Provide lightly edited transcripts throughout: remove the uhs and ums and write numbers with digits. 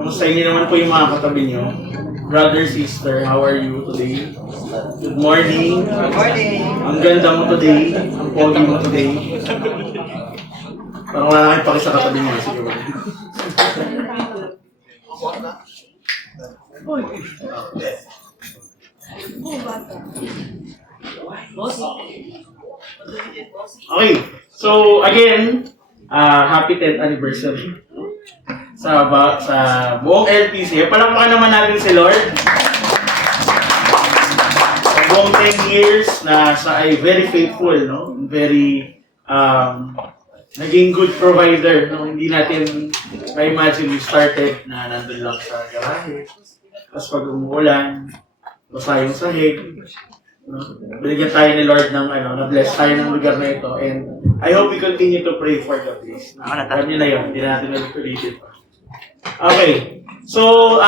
Kamusta niyo naman po yung mga katabi niyo? Brother, sister, how are you today? Good morning. Good morning. Ang ganda mo today. Ang pogi mo today. Parang wala kang paki sa katabi niyo. Sige ba? Okay. So, again, happy 10th anniversary sa buong LPC. Palampakan naman natin si Lord. Sa buong 10 years na siya ay very faithful, no? Very naging good provider, no? Hindi natin ma-imagine we started na nandun lang sa garahe. Tapos pag umuulan, basa yung sahig. No? Binigyan tayo ni Lord ng na-bless tayo ng lugar na ito. And I hope we continue to pray for the place. Alam niyo na yun, hindi natin ulit-ulitin pa. Okay. So,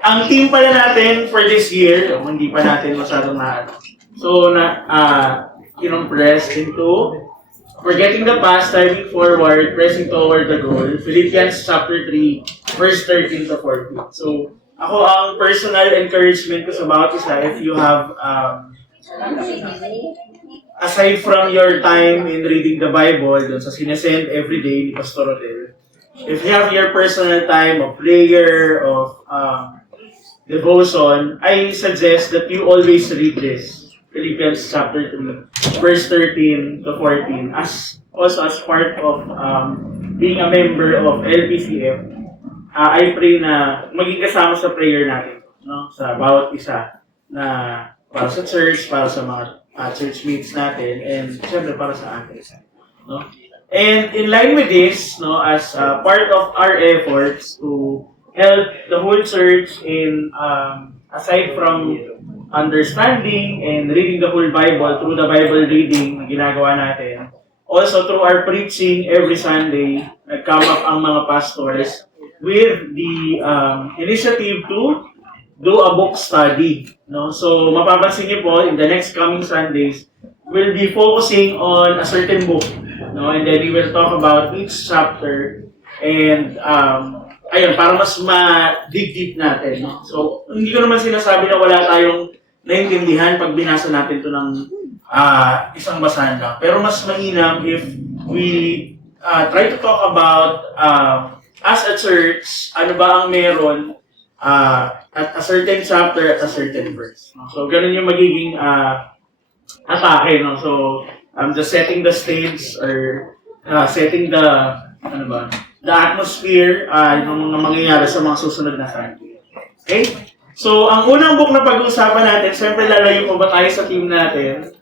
ang team pala natin for this year, hindi pa natin masyadong So, press into forgetting the past, striving forward, pressing toward the goal. Philippians chapter 3, verse 13 to 14. So, ako ang personal encouragement ko sa bawat isa, if you have, aside from your time in reading the Bible, dun sa sinesend everyday ni Pastor Rodel, if you have your personal time of prayer, of devotion, I suggest that you always read this. Philippians chapter 3, verse 13 to 14, as part of being a member of LPCF. I pray na maging kasama sa prayer natin, no? Sa bawat isa, na para sa church, para sa mga church mates natin, and siyempre para sa atin. No? And in line with this, no, as part of our efforts to help the whole church in, aside from understanding and reading the whole Bible, through the Bible reading na ginagawa natin, also through our preaching every Sunday, nag-come up ang mga pastors with the initiative to do a book study. No? So, mapapansin niyo po, in the next coming Sundays, we'll be focusing on a certain book. No? And then we will talk about each chapter and para mas ma-dig deep natin. No? So, hindi ko naman sinasabi na wala tayong naintindihan pag binasa natin ito ng isang basahan lang. Pero mas mainam if we try to talk about as a church, ano ba ang meron at a certain chapter, at a certain verse. So, ganun yung magiging atake. No? So, I'm just setting the stage or setting the atmosphere yung mga mangyayari sa mga susunod na Sunday. Okay? So, ang unang book na pag-uusapan natin, siyempre lalayo po ba tayo sa team natin?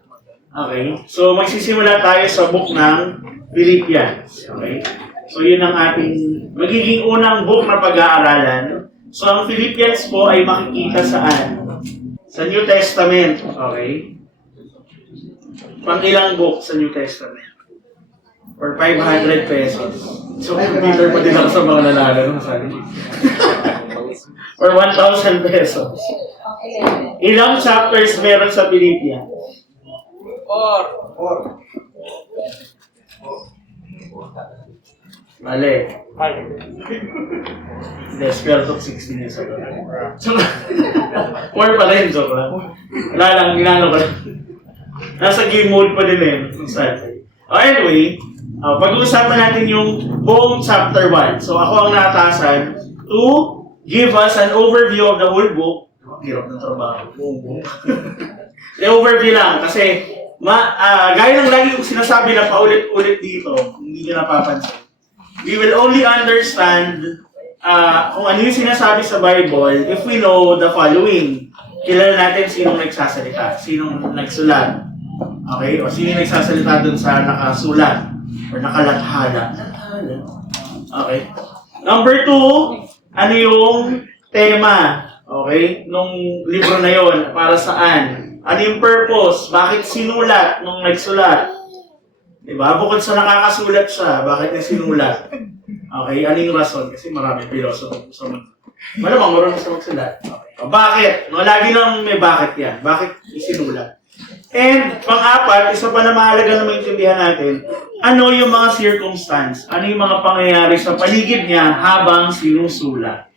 Okay? So, magsisimula tayo sa book ng Philippians. Okay? So, yun ang ating magiging unang book na pag-aaralan. So, ang Philippians po ay makikita saan? Sa New Testament. Okay? Pang-ilang book sa New Testament? For 500 pesos. So, computer pa din ako sa mga lalala. For 1,000 pesos. Ilang chapters meron sa Philippians? 4. Mali. 5. Square root of 16 years ago. So, 4 pa rin, joke lang. Wala lang, ginano ko lang. Nasa game mode pa din eh. Anyway, pag-uusapan natin yung buong chapter 1. So, ako ang naatasan to give us an overview of the whole book. Hirap ng trabaho. The overview lang. Kasi, gaya ng lagi kong sinasabi na paulit-ulit dito, hindi nyo napapansin. We will only understand kung ano yung sinasabi sa Bible if we know the following. Kilala natin sinong nagsasalita, sinong nagsulat. Okay? O sino yung nagsasalita dun sa nakasulat or nakalathala. Okay? Number 2, ano yung tema? Okay? Nung libro na yon, para saan? Ano yung purpose? Bakit sinulat nung nagsulat? Diba? Bukod sa nakakasulat siya, bakit niya sinulat? Okay? Ano yung rason? Kasi maraming philosophy. So, malamang marunong sa magsulat. Okay. Bakit? No, lagi lang may bakit yan. Bakit isinulat? And pang-apat, isa pa na mahalaga na maintindihan natin, ano yung mga circumstance? Ano yung mga pangyayari sa paligid niya habang sinusulat?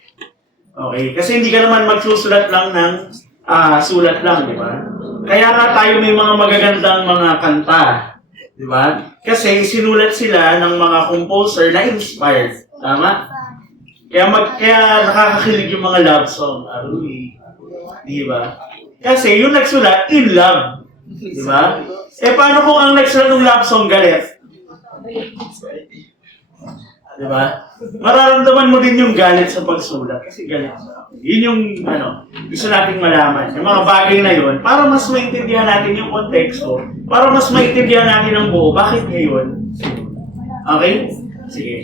Okay? Kasi hindi ka naman magsusulat lang ng sulat lang, di ba? Kaya nga tayo may mga magagandang mga kanta, di ba? Kasi sinulat sila ng mga composer na inspired. Tama? Kaya nakakakilig yung mga love song. Arui. Di ba? Kasi yung nagsulat, in love. Di ba? Paano kung ang nagsulat ng love song galit? Di ba? Mararamdaman mo din yung galit sa pagsulat kasi galit sa yun yung gusto nating malaman. Yung mga bagay na yun, para mas maintindihan natin yung konteksto, para mas maintindihan natin ang buo, bakit ngayon? Okay? Sige.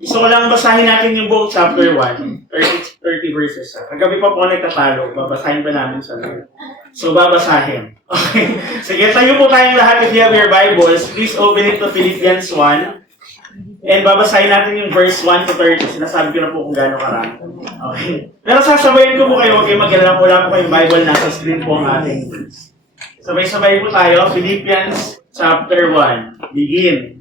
Gusto ko lang basahin natin yung buong chapter 1, 30 verses. Kagabi pa po nagtatalo, babasahin pa namin sa lahat. So, babasahin. Okay? Sige, tayo po tayong lahat. If you have your Bibles, please open it to Philippians 1. And babasahin natin yung verse 1 to 30. Sinasabi ko na po kung gaano karami. Okay? Pero sasabayin ko po kayo, okay, mag-alala po lang po kayong Bible, nasa screen po ang ating verse. Sabay-sabay po tayo, Philippians chapter 1. Begin.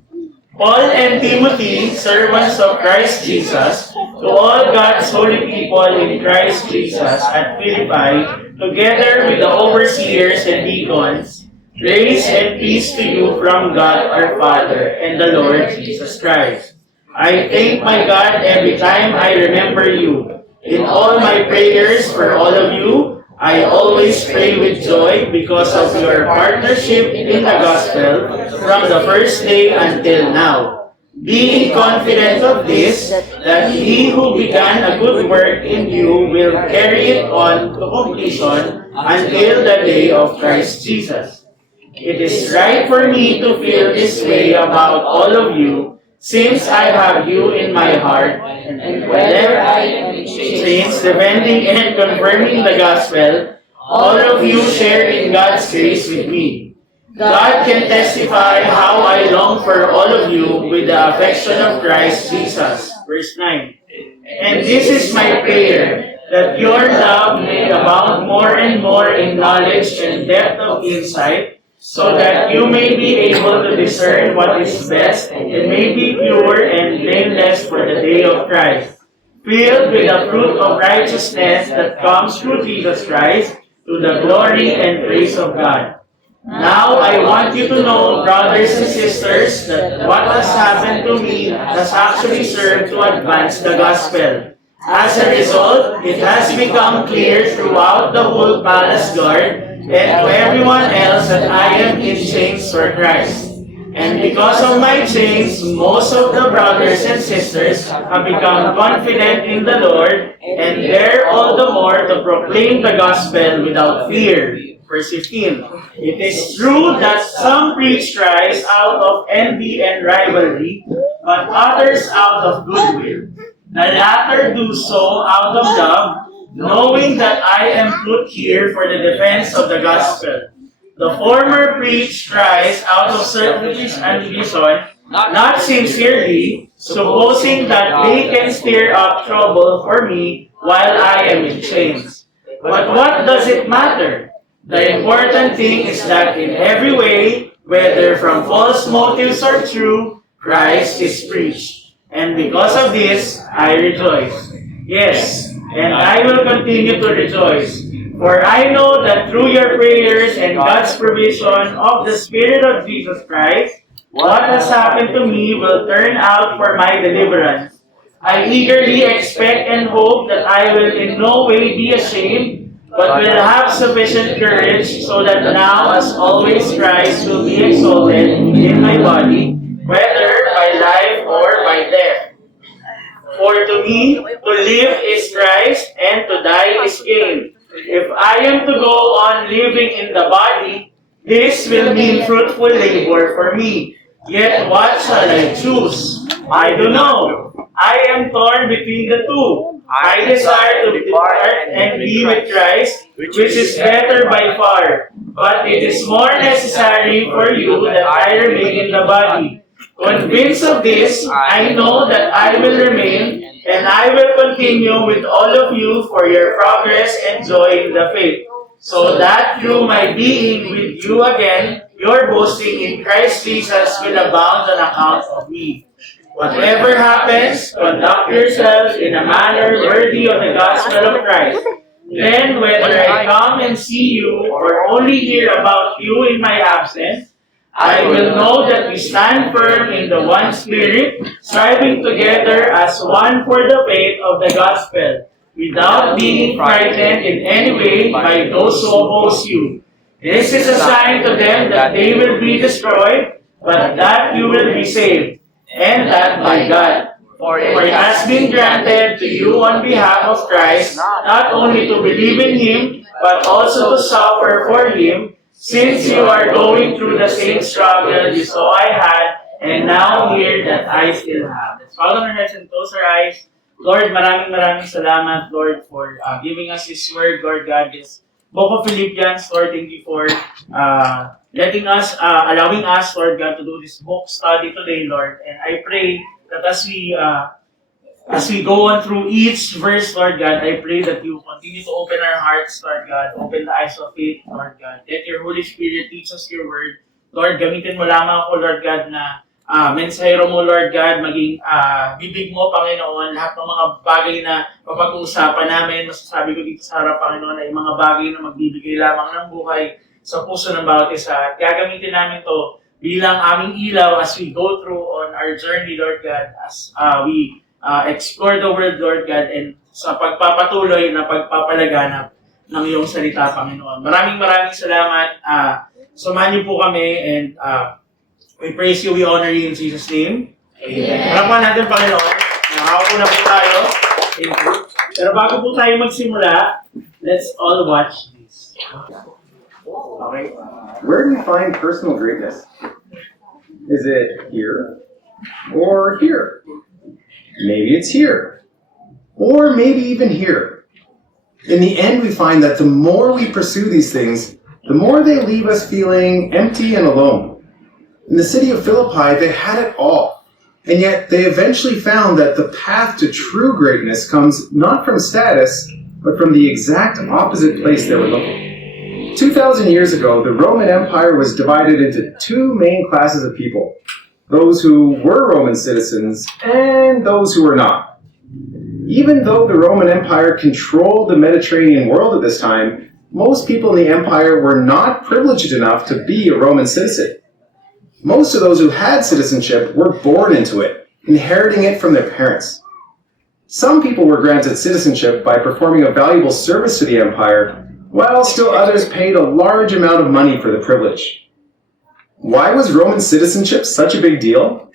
Paul and Timothy, servants of Christ Jesus, to all God's holy people in Christ Jesus at Philippi, together with the overseers and deacons, grace and peace to you from God our Father and the Lord Jesus Christ. I thank my God every time I remember you. In all my prayers for all of you, I always pray with joy because of your partnership in the gospel from the first day until now. Being confident of this, that he who began a good work in you will carry it on to completion until the day of Christ Jesus. It is right for me to feel this way about all of you, since I have you in my heart, and whether I am in chains, defending and confirming the gospel, all of you share in God's grace with me. God can testify how I long for all of you with the affection of Christ Jesus. Verse 9. And this is my prayer, that your love may abound more and more in knowledge and depth of insight, so that you may be able to discern what is best and may be pure and blameless for the day of Christ, filled with the fruit of righteousness that comes through Jesus Christ, to the glory and praise of God. Now I want you to know, brothers and sisters, that what has happened to me has actually served to advance the gospel. As a result, it has become clear throughout the whole palace guard and to everyone else that I am in chains for Christ. And because of my chains, most of the brothers and sisters have become confident in the Lord and dare all the more to proclaim the gospel without fear. Verse 15. It is true that some preach Christ out of envy and rivalry, but others out of goodwill. The latter do so out of love, knowing that I am put here for the defense of the gospel. The former preach Christ out of selfish ambition, not sincerely, supposing that they can stir up trouble for me while I am in chains. But what does it matter? The important thing is that in every way, whether from false motives or true, Christ is preached. And because of this, I rejoice. Yes, and I will continue to rejoice. For I know that through your prayers and God's provision of the Spirit of Jesus Christ, what has happened to me will turn out for my deliverance. I eagerly expect and hope that I will in no way be ashamed, but will have sufficient courage so that now, as always, Christ will be exalted in my body, whether by life or by death. For to me, to live is Christ, and to die is gain. If I am to go on living in the body, this will mean fruitful labor for me. Yet what shall I choose? I don't know. I am torn between the two. I desire to depart and be with Christ, which is better by far. But it is more necessary for you that I remain in the body. Convinced of this, I know that I will remain, and I will continue with all of you for your progress and joy in the faith, so that through my being with you again, your boasting in Christ Jesus will abound on account of me. Whatever happens, conduct yourselves in a manner worthy of the gospel of Christ. Then, whether I come and see you or only hear about you in my absence, I will know that we stand firm in the one Spirit, striving together as one for the faith of the gospel, without being frightened in any way by those who oppose you. This is a sign to them that they will be destroyed, but that you will be saved, and that by God. For it has been granted to you on behalf of Christ, not only to believe in Him, but also to suffer for Him, since you are going through the same struggle you saw I had, and now hear that I still have. Let's bow our heads and close our eyes. Lord, maraming salamat, Lord, for giving us His Word, Lord God, this Book of Philippians. Lord, thank you for allowing us, Lord God, to do this book study today, Lord. And I pray that as we go on through each verse, Lord God, I pray that you continue to open our hearts, Lord God, open the eyes of faith, Lord God. Let your Holy Spirit teach us your word. Lord, gamitin mo lamang ako, Lord God, na mensahero mo, Lord God, maging bibig mo, Panginoon, lahat ng mga bagay na mapag-uusapan namin, masasabi ko dito sa harap, Panginoon, ay mga bagay na magbibigay lamang ng buhay sa puso ng bawat isa. At gagamitin namin to bilang aming ilaw as we go through on our journey, Lord God, as we explore the Word, Lord God, and sa pagpapatuloy na pagpapalaganap ng iyong salita, Panginoon. Maraming salamat. Samahan niyo po kami, and we praise you, we honor you in Jesus' name. Amen. Harapan natin, Panginoon. Nakaupo na po tayo. Pero bago po tayo magsimula, let's all watch this. Okay. Where do we find personal greatness? Is it here? Or here? Maybe it's here. Or maybe even here. In the end, we find that the more we pursue these things, the more they leave us feeling empty and alone. In the city of Philippi, they had it all. And yet, they eventually found that the path to true greatness comes not from status, but from the exact opposite place they were looking. 2,000 years ago, the Roman Empire was divided into two main classes of people. Those who were Roman citizens and those who were not. Even though the Roman Empire controlled the Mediterranean world at this time, most people in the empire were not privileged enough to be a Roman citizen. Most of those who had citizenship were born into it, inheriting it from their parents. Some people were granted citizenship by performing a valuable service to the empire, while still others paid a large amount of money for the privilege. Why was Roman citizenship such a big deal?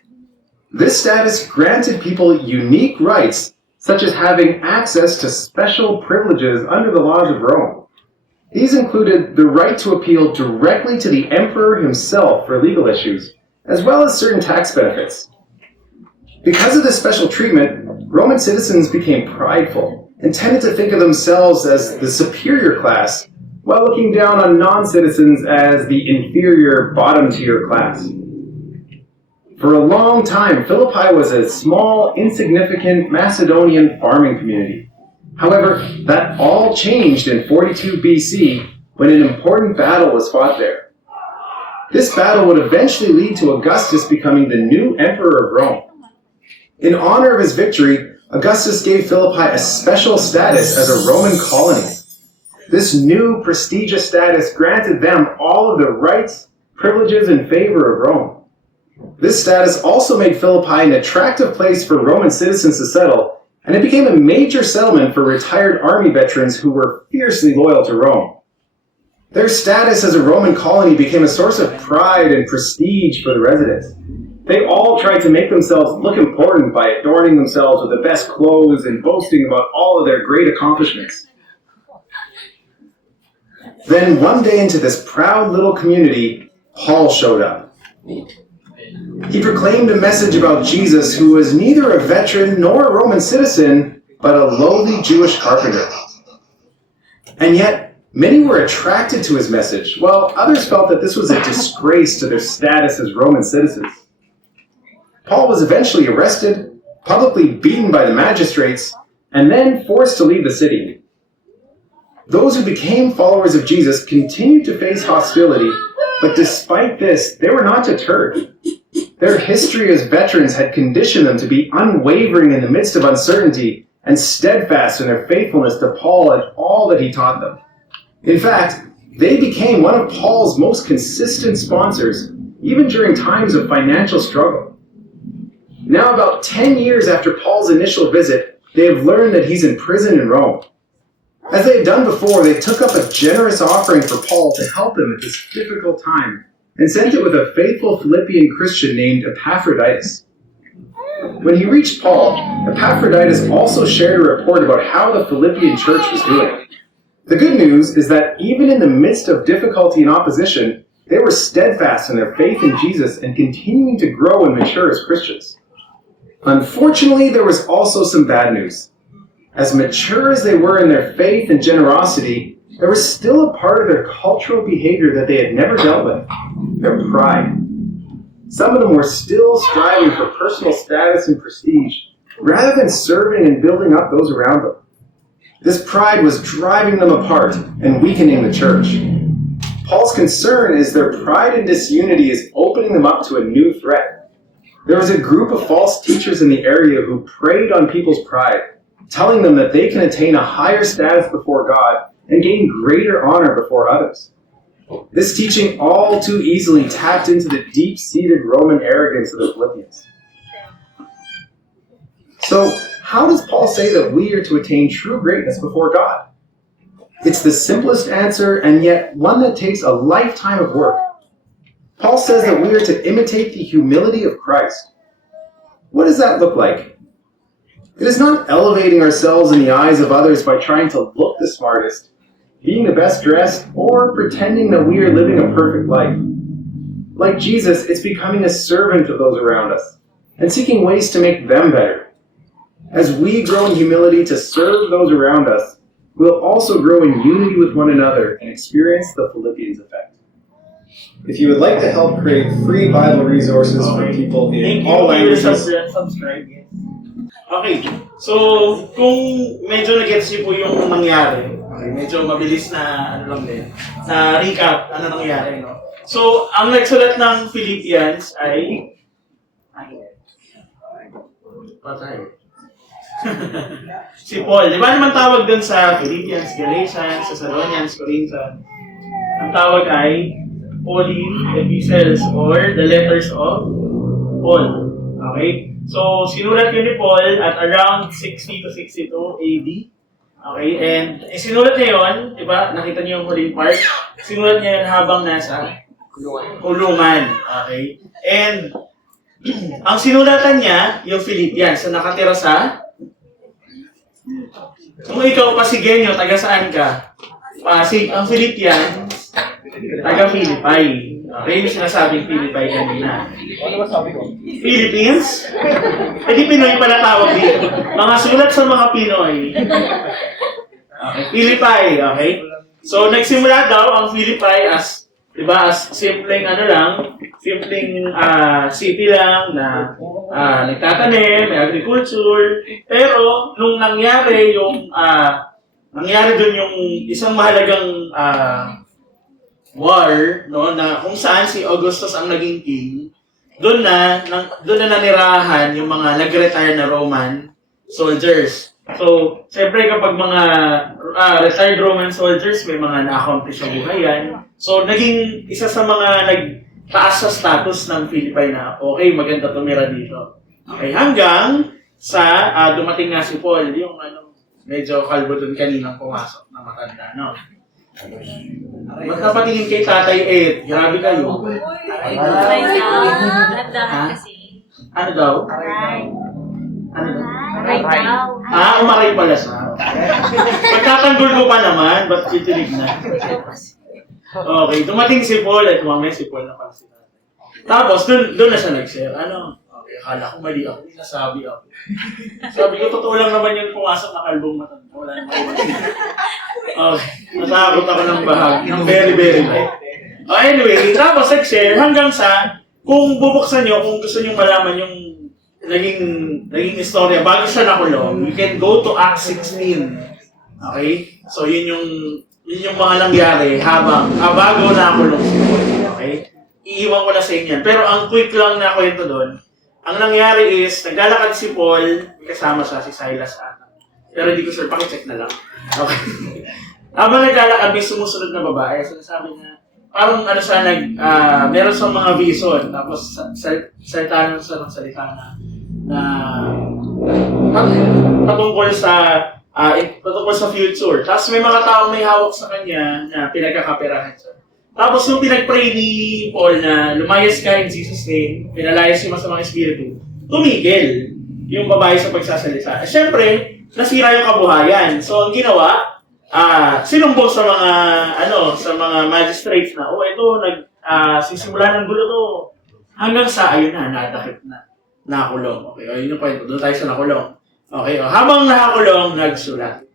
This status granted people unique rights, such as having access to special privileges under the laws of Rome. These included the right to appeal directly to the emperor himself for legal issues, as well as certain tax benefits. Because of this special treatment, Roman citizens became prideful and tended to think of themselves as the superior class, while looking down on non-citizens as the inferior bottom-tier class. For a long time, Philippi was a small, insignificant Macedonian farming community. However, that all changed in 42 BC when an important battle was fought there. This battle would eventually lead to Augustus becoming the new emperor of Rome. In honor of his victory, Augustus gave Philippi a special status as a Roman colony. This new prestigious status granted them all of the rights, privileges, and favor of Rome. This status also made Philippi an attractive place for Roman citizens to settle, and it became a major settlement for retired army veterans who were fiercely loyal to Rome. Their status as a Roman colony became a source of pride and prestige for the residents. They all tried to make themselves look important by adorning themselves with the best clothes and boasting about all of their great accomplishments. Then one day into this proud little community, Paul showed up. He proclaimed a message about Jesus, who was neither a veteran nor a Roman citizen, but a lowly Jewish carpenter. And yet, many were attracted to his message, while others felt that this was a disgrace to their status as Roman citizens. Paul was eventually arrested, publicly beaten by the magistrates, and then forced to leave the city. Those who became followers of Jesus continued to face hostility, but despite this, they were not deterred. Their history as veterans had conditioned them to be unwavering in the midst of uncertainty and steadfast in their faithfulness to Paul and all that he taught them. In fact, they became one of Paul's most consistent sponsors, even during times of financial struggle. Now, about 10 years after Paul's initial visit, they have learned that he's in prison in Rome. As they had done before, they took up a generous offering for Paul to help him at this difficult time and sent it with a faithful Philippian Christian named Epaphroditus. When he reached Paul, Epaphroditus also shared a report about how the Philippian church was doing. The good news is that even in the midst of difficulty and opposition, they were steadfast in their faith in Jesus and continuing to grow and mature as Christians. Unfortunately, there was also some bad news. As mature as they were in their faith and generosity, there was still a part of their cultural behavior that they had never dealt with: their pride. Some of them were still striving for personal status and prestige, rather than serving and building up those around them. This pride was driving them apart and weakening the church. Paul's concern is their pride and disunity is opening them up to a new threat. There was a group of false teachers in the area who preyed on people's pride, telling them that they can attain a higher status before God and gain greater honor before others. This teaching all too easily tapped into the deep-seated Roman arrogance of the Philippians. So, how does Paul say that we are to attain true greatness before God? It's the simplest answer, and yet one that takes a lifetime of work. Paul says that we are to imitate the humility of Christ. What does that look like? It is not elevating ourselves in the eyes of others by trying to look the smartest, being the best dressed, or pretending that we are living a perfect life. Like Jesus, it's becoming a servant of those around us and seeking ways to make them better. As we grow in humility to serve those around us, we'll also grow in unity with one another and experience the Philippians effect. If you would like to help create free Bible resources for people in all languages, subscribe. Okay, so kung medyo nag-gets niyo po yung nangyari, okay, medyo mabilis na ano lang din, na recap ano nangyari, no? So, ang nagsulat ng Philippians ay patay. Si Paul, di ba naman tawag dun sa Philippians, Galatians, Thessalonians, Corinthians? Ang tawag ay Pauline epistles or the letters of Paul. Okay? So, sinulat yun ni Paul at around 60 to 62 AD. Okay? And sinulat niya yun, di ba? Nakita niyo yung huling part? Sinulat niya yun habang nasa kulungan. Okay? And ang sinulatan niya, yung Philippians, so nakatira sa kung ikaw Pasigenyo, taga saan ka? Pasig, ang Philippians, taga Philippi. Okay, yung sinasabing Philippi kanina. Ano ba sabi ko? Philippines? Eh di Pinoy pala tawag dito. Mga sulat sa mga Pinoy. Okay, Philippi, okay? So, nagsimula daw ang Philippi as, diba, as simpleng ano lang, simpleng city lang na nagtatanim, may agriculture. Pero, nung nangyari yung, nangyari dun yung isang mahalagang war, no, na kung saan si Augustus ang naging king, doon na nanirahan yung mga nag-retire na Roman soldiers. So, siyempre kapag mga retired Roman soldiers, may mga na-accomplish sa buhay yan. So, naging isa sa mga nagtaas sa status ng Philippi na, okay, maganda tumira dito. Okay, hanggang sa dumating nga si Paul, yung medyo kalbo dun kaninang pumasok na matanda, no? Ba't napatingin kay Tatay Ed? Grabe kayo. Aray daw. Kasi. Ano daw? Aray. Ano daw? Aray daw. Umaray pala siya. Pagtatanggol ko pa naman, ba't titilig na? Okay, dumating si Paul at mamaya si Paul na pala si Tatay. Tapos, doon na siya nag-share. Okay, akala ko mali ako, nasabi ako. Sabi ko, totoo lang naman yung pumasok na kalbong matanda. Wala naman. Okay, natakot ako ng bahag. Ng very, very light. Anyway, tapos nag-share hanggang sa, kung bubuksan nyo, kung gusto nyo malaman yung naging istorya, bago siya nakulong, you can go to Acts 16. Okay? So, yun yung mga nangyari bago nakulong si Paul. Okay? iiwan ko na sa inyo. Pero ang quick lang na kwento doon, ang nangyari is, naglalakad si Paul, may kasama siya, si Silas ata. Pero hindi ko sure, pakicheck na lang. Okay. Habang naglalakad, may sumusunod na babae. Sinasabi niya, parang ano siya, meron sa mga vision, tapos salita ng salita na patungkol sa future. Tapos may mga taong may hawak sa kanya na pinagkakaperahan siya. Tapos yung pinag-pray ni Paul na lumayas ka in Jesus' name, pinalayas yung masamang espiritu, tumigil yung babae sa pagsasalita. Siyempre, nasira yung kabuhayan. So ang ginawa, sinumbong sa mga magistrates na, ito, sisimula ng gulo to. Hanggang sa, ayun na, nadakip na. Nakulong. Okay, yun yung point. Doon tayo sa nakulong. Okay, habang nakakulong, nagsulat.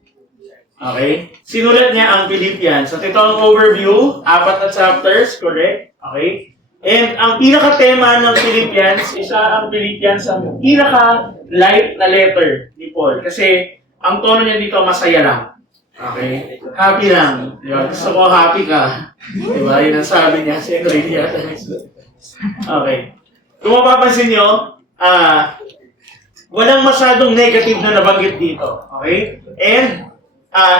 Okay? Sinulat niya ang Philippians. So, ito ang overview. 4 na chapters, correct? Okay? And ang pinaka-tema ng Philippians, ang Philippians ang pinaka-light na letter ni Paul. Kasi, ang tono niya dito, masaya lang. Okay? Happy lang. Diba? Gusto ko happy ka. Diba? Yun ang sabi niya sa Enrique. Okay. Kung mapapansin nyo, walang masyadong negative na nabanggit dito. Okay? And,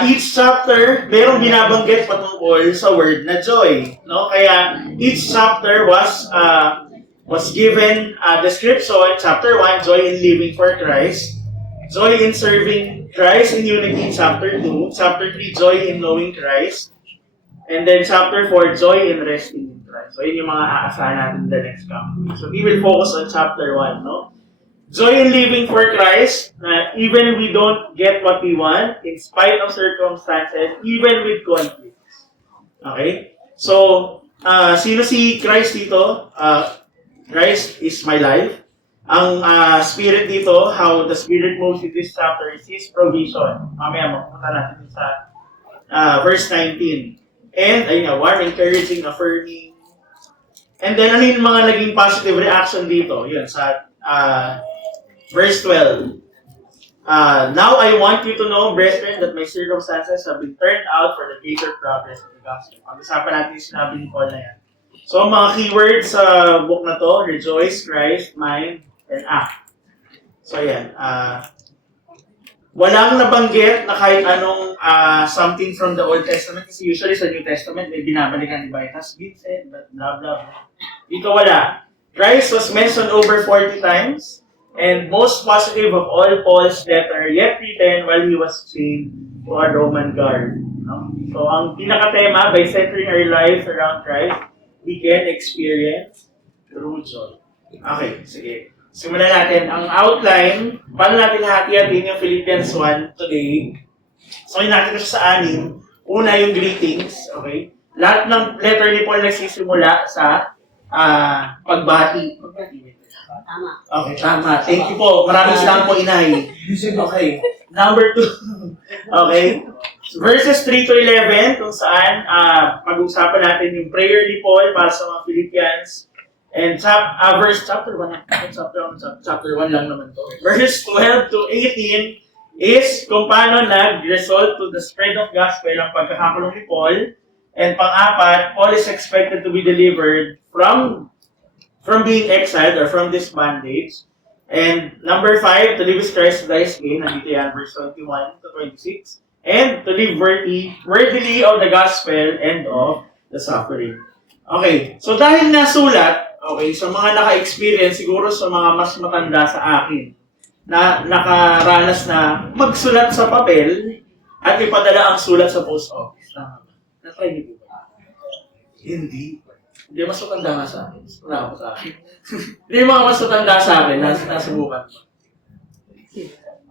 each chapter, merong binabanggit patungkol sa word na joy. No? Kaya, each chapter was given a description. Chapter 1, joy in living for Christ. Joy in serving Christ in unity, chapter 2. Chapter 3, joy in knowing Christ. And then chapter 4, joy in resting in Christ. So, yun yung mga aasahan natin in the next couple. So, we will focus on chapter 1, no? Joy in living for Christ, na even if we don't get what we want, in spite of circumstances, even with conflicts. Okay? So, sino si Christ dito? Christ is my life. Ang spirit dito, how the spirit moves in this chapter is his provision. Mamaya, mapunta natin sa verse 19. And, ayun nga, warm, encouraging, affirming. And then, ano yung mga naging positive reaction dito? Yun, sa verse 12. Now I want you to know, brethren, that my circumstances have been turned out for the greater progress of the gospel. Pag-usapan natin yung sinabi ni Paul na yan. So, ang mga keywords sa book na to, rejoice, Christ, mind, and act. So, yan. Walang nabanggit na kahit anong something from the Old Testament kasi usually sa New Testament may binabalikan, diba? It has been said, but blah, blah, blah. Dito wala. Christ was mentioned over 40 times, and most positive of all Paul's letter yet written while he was chained to a Roman guard. No? So, ang pinaka-tema, by centering our lives around Christ, we can experience true joy. Okay, sige. Simulan natin. Ang outline, paano natin hati-hatiin yung Philippians 1 today? So, yun natin siya sa 6. Una, yung greetings. Okay? Lahat ng letter ni Paul nagsisimula sa pagbati. Tama. Okay, tama. Thank you po. Maraming salamat po, Inay. Okay. Number 2. Okay. Verses 3 to 11, kung saan pag-usapan natin yung prayer ni Paul para sa mga Philippians. And chapter 1 lang naman to. Verses 12 to 18 is kung paano nag-result to the spread of gospel ang pagkakakulong ni Paul. And pang-apat, Paul is expected to be delivered from being exiled or from this bondage. And number 5, to live is Christ, to die is gain. Nandito yan, verse 21 to 26. And to live worthily of the gospel and of the suffering. Okay, so dahil nasulat, okay, sa mga naka-experience, siguro sa mga mas matanda sa akin, na nakaranas na magsulat sa papel at ipadala ang sulat sa post office. Tama ba? Na-try niyo po ba? Hindi. Hindi, mas matanda nga sa akin. Wala ako sa akin. Hindi mga mas matanda sa akin, nasubukan ko.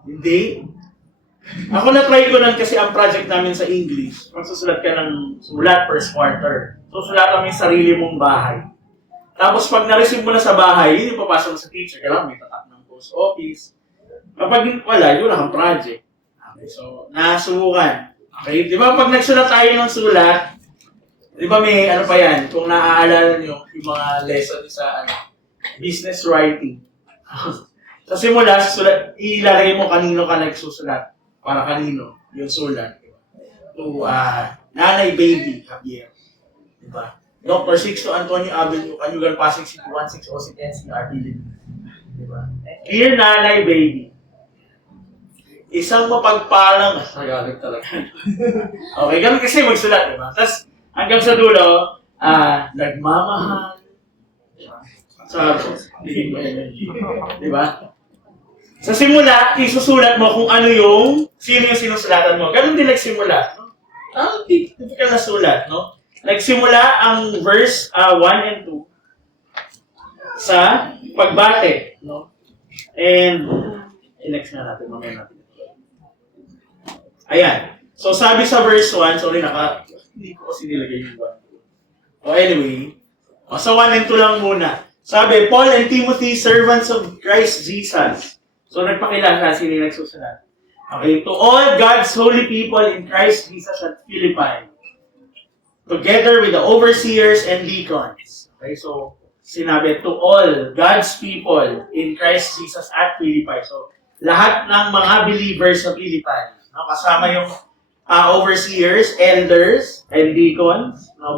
Hindi. Ako na-try ko lang kasi ang project namin sa English, magsusulat ka ng sulat first quarter. So, sulat kami yung sarili mong bahay. Tapos, pag na-receive mo na sa bahay, yun yung papasok mo sa teacher. Kailangan may tatak ng post office. Kapag wala, yun ang project. Okay, so, nasubukan. Okay, di ba pag nagsulat tayo ng sulat, di ba may ano pa yan, kung naaalala nyo, yung mga lesson sa business writing. Sa simula, ilalagay mo kanino ka nagsusulat. Para kanino, yung sulat. To, nanay, baby, Javier. Diba? Dr. Sixto Antonio Avenue, Canyugan, Pasig City, 1606 NCR, diba? Dear Nanay Baby, isang mapagpalang, nagalit talaga. Okay, ganun kasi magsulat, diba? Tapos, hanggang sa dulo, nagmamahal. Diba? Sa simula, isusulat mo kung ano sino yung sinusulatan mo. Ganun din nagsimula. No? Typical na sulat, no? Nagsimula ang verse 1 and 2 sa pagbate, no? And, next na natin, mamaya natin. Ayan. So, sabi sa verse 1, sorry, hindi ko kasi nilagay yung 1. So, anyway, sa 1 and 2 lang muna. Sabi, Paul and Timothy, servants of Christ Jesus. So, nagpakilala sino yung nagsusulat. Okay, to all God's holy people in Christ Jesus at Philippi, together with the overseers and deacons. Okay, so, sinabi, to all God's people in Christ Jesus at Philippi. So, lahat ng mga believers sa Philippi. No, kasama yung overseers, elders, and deacons. No,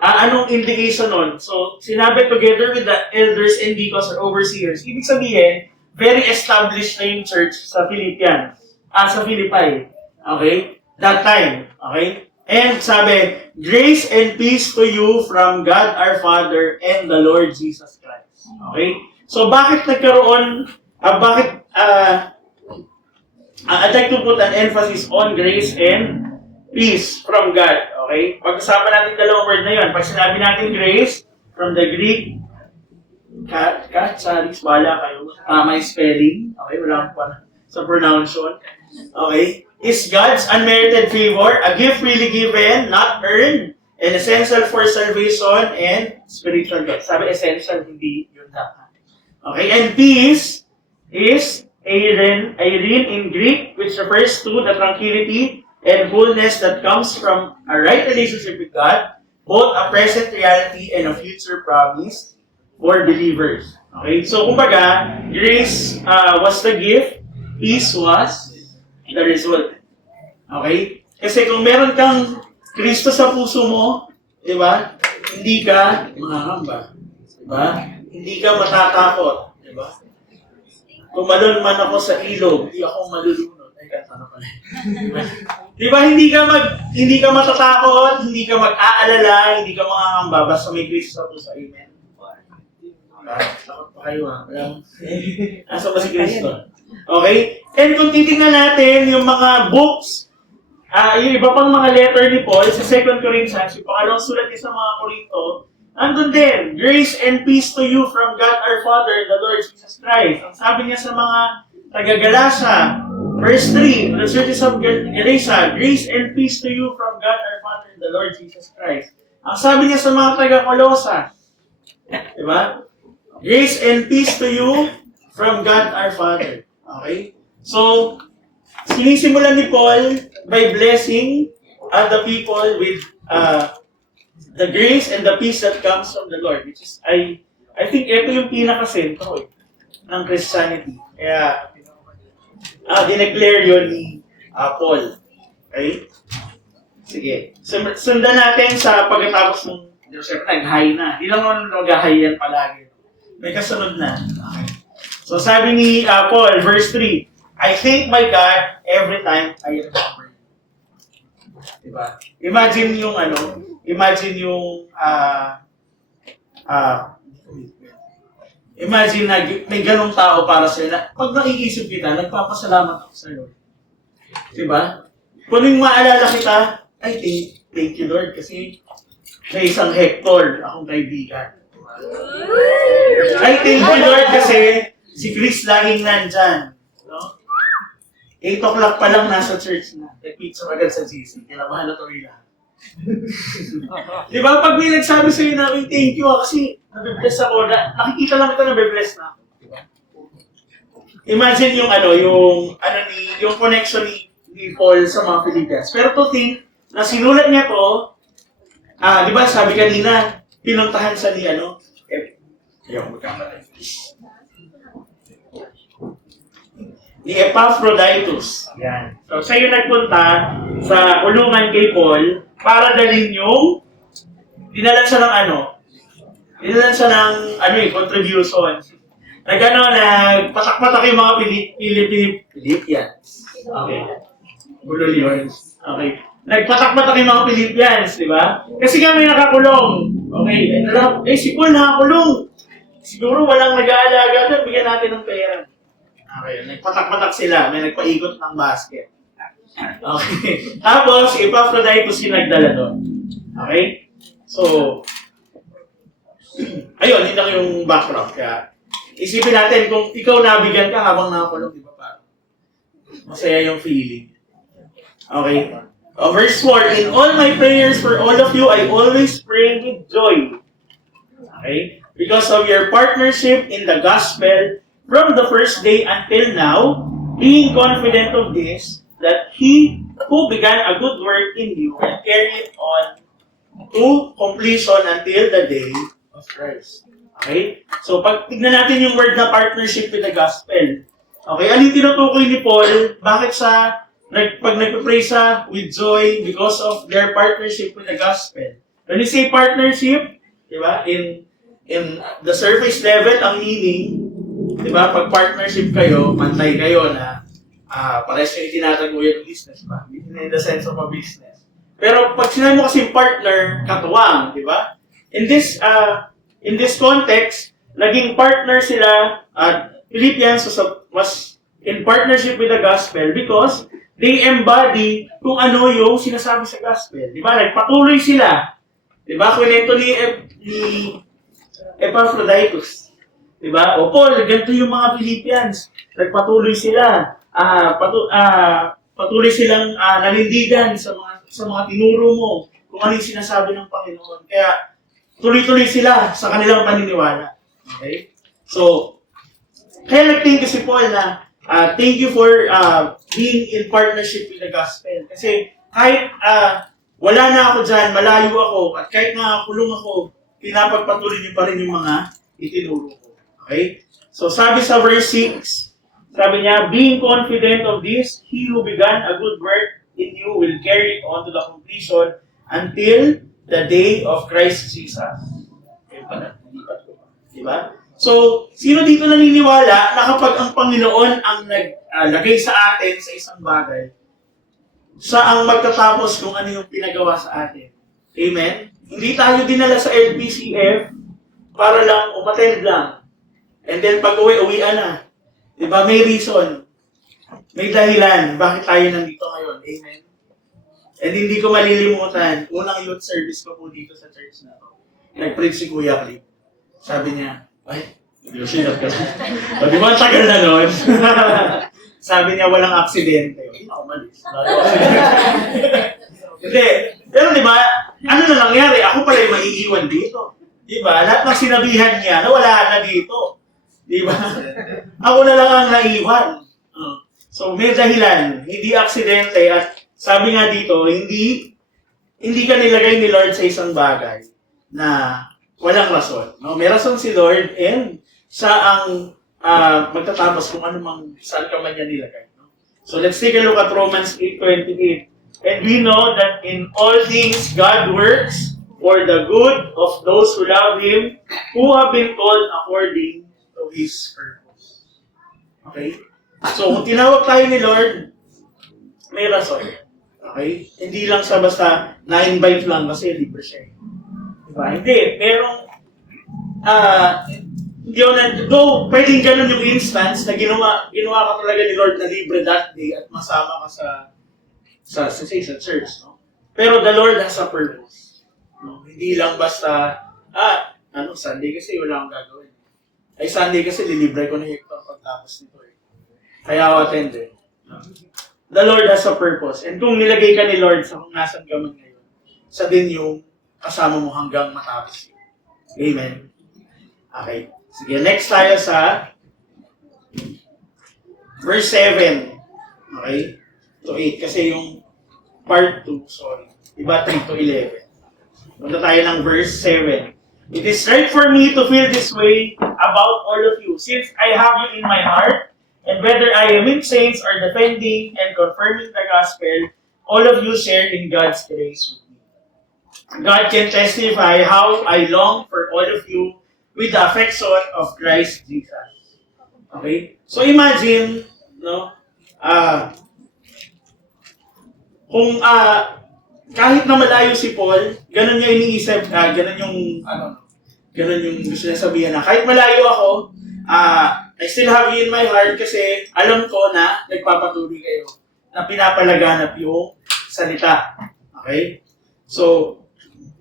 anong indication nun? So, sinabi together with the elders and deacons or overseers. Ibig sabihin, very established na yung church sa Philippians. Sa Philippi. Okay? That time. Okay? And sabi, grace and peace to you from God our Father and the Lord Jesus Christ. Okay? So, bakit nagkaroon, I'd like to put an emphasis on grace and peace from God. Okay? Pag-usapan natin dalawang word na yun. Pag sinabi natin grace, from the Greek, charis, wala kayo. Tama yung spelling. Okay? Wala pa sa pronunciation. Okay? Is God's unmerited favor, a gift freely given, not earned, and essential for salvation and spiritual growth. Sabi essential, hindi yun lang. Okay? And peace is Eirene in Greek, which refers to the tranquility and wholeness that comes from a right relationship with God, both a present reality and a future promise for believers. Okay? So, kumbaga, grace was the gift, peace was the result. Okay? Kasi kung meron kang Kristo sa puso mo, di ba? Hindi ka mangangamba. Di ba? Hindi ka matatakot. Di ba? Tumalon man ako sa ilog, hindi ako malulunod. Ay, kanta na pala. Di ba? Hindi ka matatakot, hindi ka mag-aalala, hindi ka mangangamba, basta may Kristo sa puso. Amen. Takot pa kayo ha. Asa ba si Kristo? Okay? And kung titingnan natin yung mga books, yung iba pang mga letter ni Paul sa 2 Corinthians, yung pangalawang sulat niya sa mga Korinto, andun din, grace and peace to you from God our Father and the Lord Jesus Christ. Ang sabi niya sa mga taga-Galasa, verse 3, to the churches of Galatia, grace and peace to you from God our Father and the Lord Jesus Christ. Ang sabi niya sa mga taga-Colosas, diba? Grace and peace to you from God our Father. Okay? So, sinisimulan ni Paul by blessing the people with the grace and the peace that comes from the Lord, which is, I think ito yung pinaka-sentro ng Christianity. Kaya, dineclare yun ni Paul. Okay? Sige. Sundan natin sa pagkatapos ng, siyempre, nag-high na. Hindi lang naman mag-high yan palagi. May kasunod na. Okay. So, sabi ni Paul, verse 3, I thank my God every time I remember you. Diba? Imagine yung imagine na may ganong tao para sa'yo na pag nakiisip kita, nagpapasalamat ako sa'yo. Diba? Kung maalala kita, ay, thank you Lord kasi may isang Hector akong kaibigan. Ay, thank you Lord kasi si Chris laging nandyan. No? 8 o'clock pa lang nasa church na. Nag-pizza agad sa GC. Kailangan na tuloy lahat. Di ba? Pag may nagsabi sa'yo namin, thank you kasi nabibless ako. Nakikita lang ito nabibless na ako. Diba? Imagine yung connection ni Paul sa mga Philippians. Pero to think, na sinulat niya to, di ba sabi kanina, pinuntahan sa ni ni Epaphroditus. Yan. So, siya yung nagpunta sa kulungan kay Paul para dalhin yung dinalan siya ng contribution. Nagpatak-patak yung mga Philippians. Okay. Bulol yun. Okay. Nagpatak-patak yung mga Philippians, di ba? Kasi nga may nakakulong. Okay. Si Paul nakakulong. Siguro walang nag-aalaga doon, bigyan natin ng pera. Okay. Nagpatak-patak sila. May nagpaikot ng basket. Okay. Tapos, si Epaphroditus yung nagdala doon. Okay? So, ayun, yun lang yung background. Kaya, isipin natin kung ikaw nabigyan ka habang nakakulong, di ba parang masaya yung feeling. Okay? Verse 4, in all my prayers for all of you, I always pray with joy. Okay? Because of your partnership in the gospel from the first day until now, being confident of this, that He who began a good work in you will carry it on to completion until the day of Christ. Okay? So, pag tignan natin yung word na partnership with the gospel. Okay? Ano yung tinutukoy ni Paul? Bakit siya, pag nagpa-pray siya with joy because of their partnership with the gospel? When you say partnership, di ba? In the surface level, ang meaning, di ba? Pag partnership kayo, pantay kayo na pares kayo tinataguyod ng business ba? In the sense of a business. Pero pag sinabi mo kasi partner, katuwang, di ba? In this context, naging partner sila at Philippians was in partnership with the gospel because they embody kung ano yung sinasabi sa gospel. Di ba? Nagpatuloy sila. Di ba? Kwento ni Epaphroditus. Di ba? O Paul, ganito yung mga Philippians. Nagpatuloy sila. Patuloy silang nanindigan sa mga tinuro mo kung ano yung sinasabi ng Panginoon. Kaya tuloy-tuloy sila sa kanilang paniniwala. Okay? So, kaya nag-thank you si Paul na thank you for being in partnership with the gospel. Kasi kahit wala na ako dyan, malayo ako, at kahit nakakulong ako, pinapagpatuloy niyo pa rin yung mga itinuro ko. Okay? So, sabi sa verse 6, sabi niya, being confident of this, He who began a good work in you will carry it on to the completion until the day of Christ Jesus. Okay, diba? So, sino dito naniniwala na kapag ang Panginoon ang naglagay sa atin sa isang bagay, siya ang magtatapos kung ano yung pinagawa sa atin? Amen? Hindi tayo dinala sa LPCF para lang umattend lang. And then pag uwian na. Diba? May reason. May dahilan. Bakit tayo nandito ngayon? Amen? And hindi ko malilimutan, unang youth service ko po dito sa church na to. Nag-preach si Kuya Clip. Sabi niya, ay, hindi ko sinat ka. Sabi mo, tagal na nun. Sabi niya, walang aksidente. Hindi na umalis. Hindi. Pero diba, ano na nangyari? Ako pala yung maiiwan dito. Diba? Lahat ng sinabihan niya, nawala na dito. Diba? Ako na lang ang naiwan. So, may dahilan. Hindi aksidente at sabi nga dito, hindi ka nilagay ni Lord sa isang bagay na walang rason. No? May rason si Lord and siya ang magtatapos kung ano mang saan ka man niya nilagay. No? So let's take a look at Romans 8:28. And we know that in all things God works for the good of those who love Him, who have been called according to His purpose. Okay? So kung tinawag tayo ni Lord, may rason. Okay? Hindi lang sa basta na-invite lang kasi libre siya. Diba? Hindi. Merong, though pwedeng ganun yung instance na ginawa ka talaga ni Lord na libre that day at masama ka sa church. No? Pero the Lord has a purpose. No? Hindi lang basta, Sunday kasi wala akong gagawin. Ay, Sunday kasi lilibre ko na Hector pagtapos nito eh. Kaya ako attend eh. No? The Lord has a purpose. And kung nilagay ka ni Lord sa kung nasan ka man ngayon, sa din yung kasama mo hanggang matapos. Amen. Okay. Sige, next tayo sa verse 7. Okay? To 8. Kasi yung part 2, sorry. Iba 3 to 11. Punta tayo ng verse 7. It is right for me to feel this way about all of you, since I have you in my heart. And whether I am in chains or defending and confirming the gospel, all of you share in God's grace with me. God can testify how I long for all of you with the affection of Christ Jesus. Okay? So imagine, no? Kung kahit na malayo si Paul, ganun niya iniisip, ganun yung gusto niya sabihin na kahit malayo ako, I still have you in my heart kasi alam ko na nagpapatuloy kayo, na pinapalaganap yung salita. Okay? So,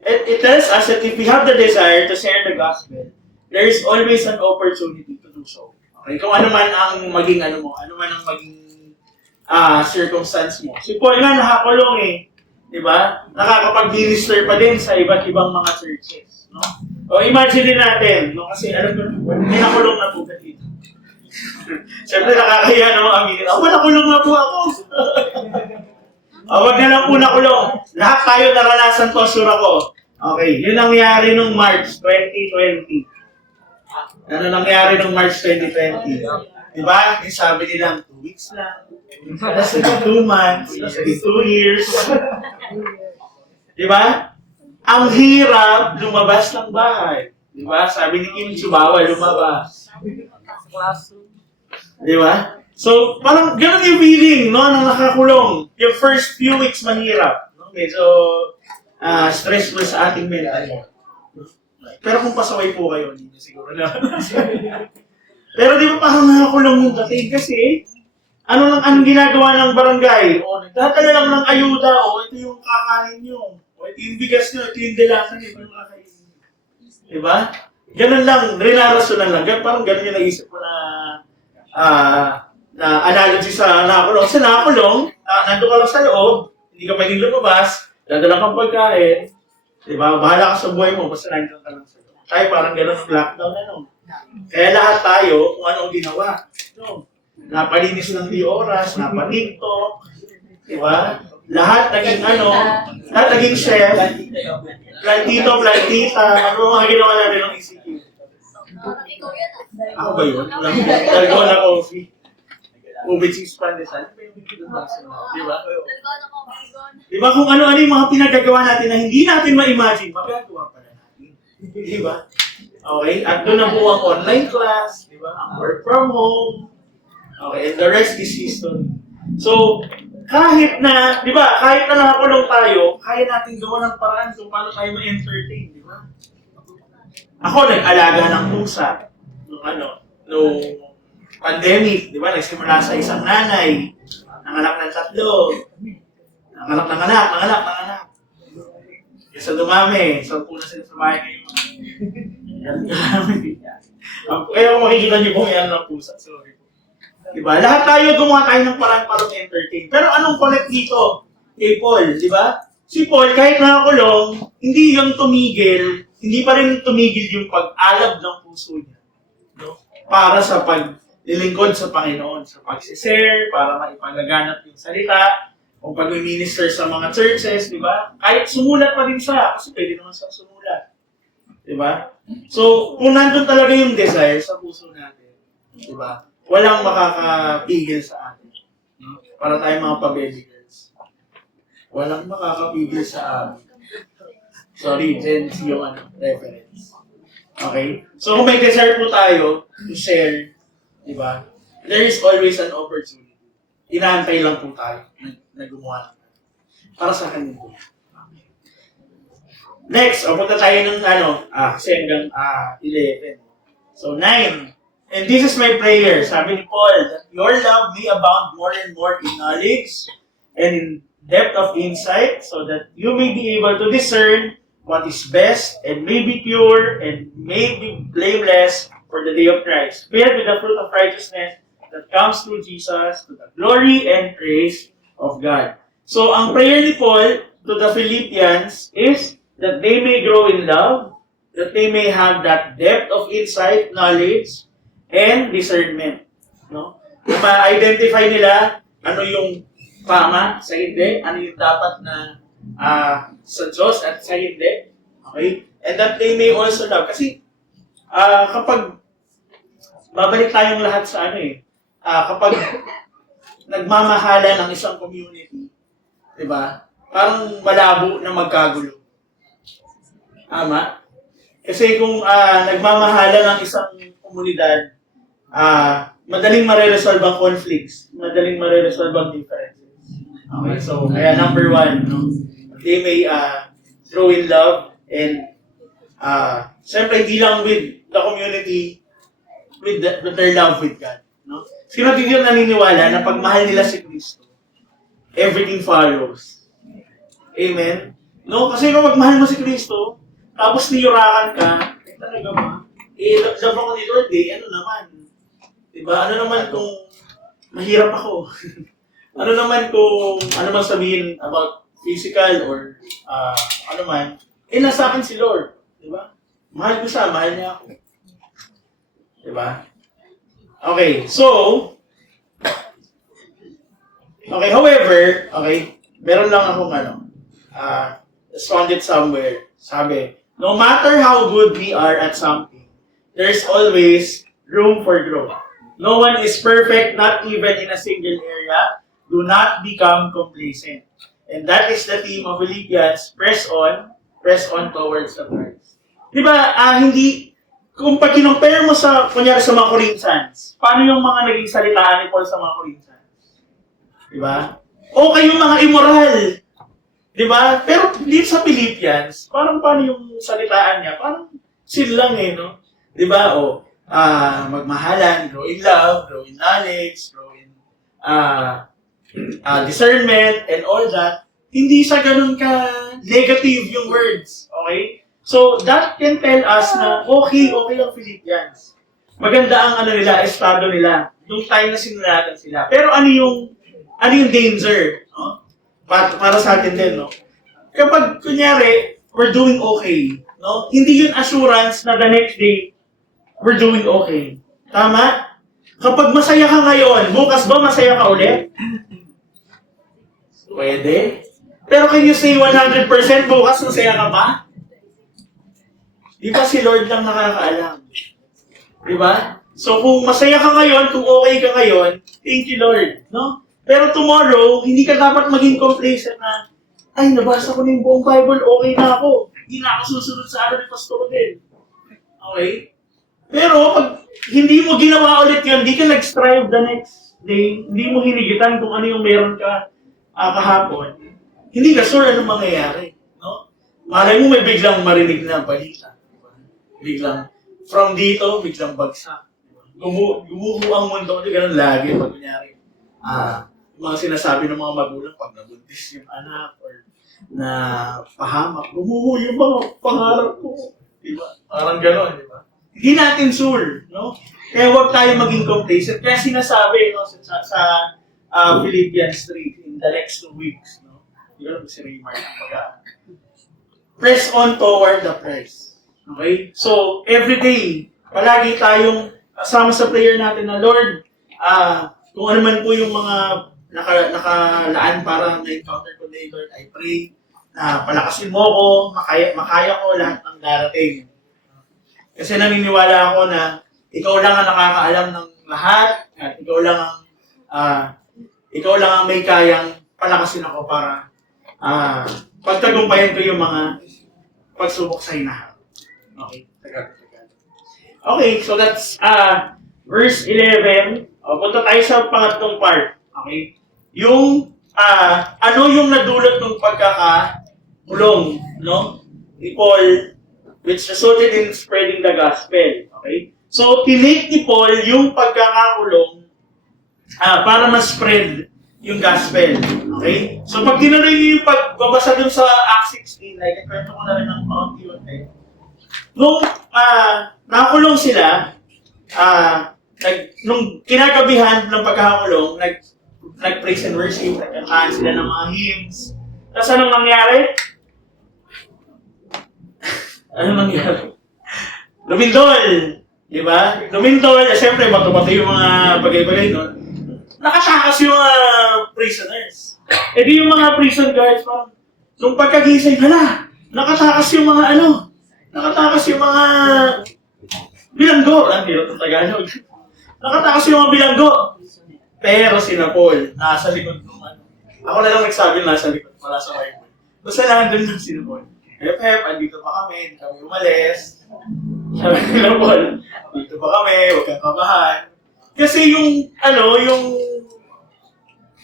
it tells us that if we have the desire to share the gospel, there is always an opportunity to do so. Okay? Kung ano man ang maging ano man ang maging circumstance mo. Si Paul nga nakakulong eh. Di ba? Nakakapag-minister pa din sa iba't ibang mga churches. No? O imagine din natin, no? Kasi alam ko, may nakulong na po dito. Siyempre nakakaya naman aminin. Nakulong na po ako. Wag na lang po nakulong. Lahat tayo naranasan to, sure ako. Okay, yun nangyari nung March 2020. Ano nangyari nung March 2020? Diba? Yung sabi nilang 2 weeks lang. Tapos 2 months. Tapos 2 years. Diba? Ang hirap lumabas ng bahay. Diba? Sabi ni Kim Chibawa, lumabas. Diba? So, parang ganun yung feeling, no? Nang nakakulong. Yung first few weeks mahirap. No? Medyo stressful sa ating mental. Pero kung pasaway po kayo, hindi siguro na. Pero di ba parang nakakulong yung dating kasi anong ginagawa ng barangay? O nagtatala lang ng ayuda, o ito yung kakanin nyo, o ito yung bigas nyo, ito yung dalasan nyo, ito yung kakainin nyo. Diba? Ganun lang, rinarasonan lang. Parang ganun yung naisip ko na analogy sa nakakulong. Sa nakakulong, nandun ka lang sa loob, hindi ka pwedeng lumabas, dadala kang pagkain, diba? Bahala ka sa buhay mo, basta nandun ka lang sa loob. Tayo parang ganun ang lockdown na no. Kaya lahat tayo, kung ano ang ginawa. No? Napalinis ng di oras, napatiktok, di ba? Lahat naging lahat naging chef, plantito, plantita, ano mga ginawa natin ng ECQ? Ako ba yun? Dalgona na coffee. Ubit 6 pandesal. Di ba? Di ba kung ano-ano yung mga pinagagawa natin na hindi natin ma-imagine, magagawa pala natin. Di ba? Okay, at doon na po ang online class, di ba? Ang work from home. Okay, and the rest is history. So, kahit na, di ba, kahit na nakakulong tayo, kaya natin gawa ng paraan kung paano tayo ma-entertain, di ba? Ako, nag-alaga ng pusa nung pandemic, di ba? Nagsimula sa isang nanay, nanganak ng 3, nanganak. Isa dumami, 10 na sila sa bahay ngayon. Kaya kung makikita niyo po yan ng pusa, sorry po. Diba? Lahat tayo gumawa tayo ng parang entertain. Pero anong connect dito kay Paul, di ba? Si Paul, kahit nakakulong, hindi yung tumigil, hindi pa rin tumigil yung pag-alab ng puso niya. No? Para sa paglilingkod sa Panginoon, sa pag-share, para maipalaganap yung salita, o pag-minister sa mga churches, di ba? Kahit sumulat pa din siya, kasi pwede naman siya sumulat. Di ba? So, kung nandun talaga yung desire sa puso natin, di ba? Walang makakapigil sa atin. No? Para tayo mga pa-baby girls. Walang makakapigil sa atin. Sorry, Gen Z yung reference. Okay? So, kung may desire po tayo to share, di ba? There is always an opportunity. Inaantay lang po tayo na gumawa para sa akin po. Next, punta tayo ng kasi hanggang 11. So, 9. And this is my prayer, sabi ni Paul, that your love may abound more and more in knowledge and in depth of insight, so that you may be able to discern what is best and may be pure and may be blameless for the day of Christ, filled with the fruit of righteousness that comes through Jesus to the glory and praise of God. So, ang prayer ni Paul to the Philippians is that they may grow in love, that they may have that depth of insight, knowledge, and discernment. No? Ma-identify nila ano yung tama sa hindi, ano yung dapat na sa Diyos at sa hindi. Okay? And that they may also love. Kasi kapag babalik tayong lahat sa kapag nagmamahala ng isang community, di ba? Parang malabo na magkagulo. Tama? Kasi kung nagmamahala ng isang komunidad, madaling mareresolve ang conflicts, madaling mareresolve ang differences. Okay, so kaya number 1, no? They may grow in love and siyempre hindi lang with the community, with their love with God. No? Sino din yung naniniwala na pag mahal nila si Kristo, everything follows. Amen? No? Kasi kung magmahal mo si Kristo, tapos niyurakan ka, talaga ba? Love ako ni Lord ano naman? Diba? Ano naman kung mahirap ako? Ano naman kung, ano man sabihin about physical or ano man, nasa akin si Lord. Diba? Mahal ko siya, mahal niya ako. Diba? Okay, so, however, meron lang akong found it somewhere. Sabi, no matter how good we are at something, there's always room for growth. No one is perfect, not even in a single area. Do not become complacent. And that is the theme of Philippians, press on towards the prize. Diba, hindi, kung pag kinumpare mo kunyari sa mga Corinthians, paano yung mga naging salitaan ni Paul sa mga Corinthians? Diba? O kayong mga immoral. Diba? Pero dito sa Philippians, parang paano yung salitaan niya? Parang chill lang no? Diba? Magmahalan, grow in love, grow in knowledge, grow in discernment, and all that. Hindi siya ganun ka negative yung words. Okay? So, that can tell us na okay ang Philippians. Maganda ang estado nila. Yung time na sinulatan sila. Pero ano yung danger? No? Para sa atin din, no? Kapag, kunyari, we're doing okay, no? Hindi yun assurance na the next day, we're doing okay. Tama? Kapag masaya ka ngayon, bukas ba masaya ka ulit? Pwede. Pero can you say 100% bukas masaya ka ba? Di ba si Lord lang nakakaalam? Di ba? So kung masaya ka ngayon, kung okay ka ngayon, thank you Lord. No? Pero tomorrow, hindi ka dapat maging complacent na, ay, nabasa ko na yung buong Bible, okay na ako. Hindi na ako susunod sa araw ni Pastor din. Okay? Pero pag hindi mo ginawa ulit yun, hindi ka nag-strive the next day, hindi mo hinigitan kung ano yung meron ka kahapon, hindi ka sure anong mangyayari. No? Malay mo may biglang marinig na balita. Biglang, from dito, biglang bagsak. Gumuho ang mundo. Hindi ganun lagi pag kunyari. Mga sinasabi ng mga magulang pag nabuntis yung anak or na pahamak, gumuho yung mga pangarap ko. Diba? Parang gano'n, di ba? Hindi natin sure, no? Kaya huwag tayo maging complacent. Kaya sinasabi, no, sa Philippians 3 in the next 2 weeks, no? Hindi ko lang si Raymar ang press on toward the prize. Okay? So, every day, palagi tayong kasama sa prayer natin na, Lord, kung ano man po yung mga nakalaan para ma-encounter ko today, Lord, I pray na palakasin mo ko, makaya ko lahat ng darating. Kasi naniniwala ako na ikaw lang ang nakakaalam ng lahat, at ikaw lang ang may kayang palakasin ako para pagtagumpayan ko yung mga pagsubok sa hinaharap. Okay. Okay, so that's verse 11. Punta tayo sa pangatlong part. Okay? Yung ano yung nadulot ng pagkakakulong, no? Ni Paul, which resulted in spreading the gospel. Okay? So, tinake ni Paul yung pagkakakulong para ma-spread yung gospel. Okay? So, pag tinuloy niyo yung pagbabasa dun sa Acts 16, like, kwento ko na rin ng paunti-unti. Nung nakakulong sila, nung kinagabihan ng pagkakakulong, nag-praise and worship, nagkantaan sila ng mga hymns. Tapos anong nangyari? Anong nangyari? Lumindol! Di ba? Lumindol, siyempre, bato-bato yung mga bagay-bagay nun. Nakatakas yung mga prisoners. E di yung mga prison guards, parang, nung pagkagising, nakatakas yung mga nakatakas yung mga bilanggo. Hirap ng Tagalog. Nakatakas yung mga bilanggo. Pero sina Paul, nasa likod ng Ako na lang nagsabi nasa likod, wala sa Bible. Basta lang doon sina Paul. Hep, andito pa kami, hindi kami umalis. Sabi nila, Paul, dito pa kami, huwag kang kabahan. Kasi yung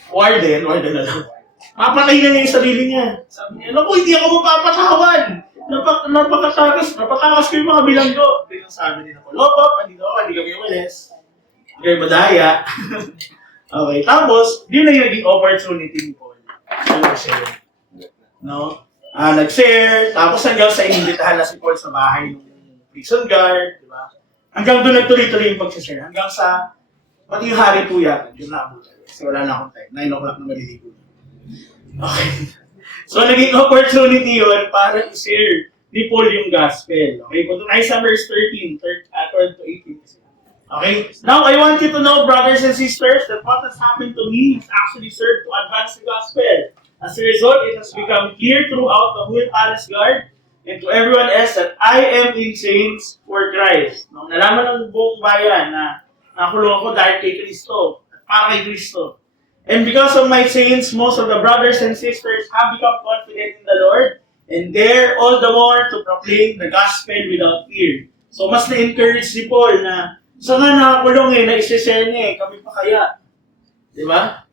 warden na lang. Papatay na niya yung sarili niya. Sabi niya, naku, hindi ako mapapatawan. Napatakas ko yung mga bilanggo. Biglang sabi nila, Lopop, andito ako, hindi kami umalis. Hindi kayo madaya. Okay, tapos, yun na yung naging opportunity ni Paul. Nag-share. No? Nag-share, tapos hanggang sa inimbitahan na si Paul sa bahay ng prison guard, di ba? Hanggang doon nagtuloy-tuloy yung pag-share. Hanggang sa, pati yung hari po yata, yun na ako. Kasi wala na akong time. 9 o'clock na maliligo. Okay. So, naging opportunity yun para i-share ni Paul yung gospel. Okay, punta tayo sa verse 13, 12 to 18. Okay? Now, I want you to know, brothers and sisters, that what has happened to me has actually served to advance the gospel. As a result, it has become clear throughout the whole palace guard and to everyone else that I am in chains for Christ. No, nalaman ng buong bayan na nakulong ako dahil kay Kristo at para kay Kristo. And because of my chains, most of the brothers and sisters have become confident in the Lord and dare all the more to proclaim the gospel without fear. So, mas na-encourage si Paul na so nga nakakulong na isi-share niya kami pa kaya. Di ba?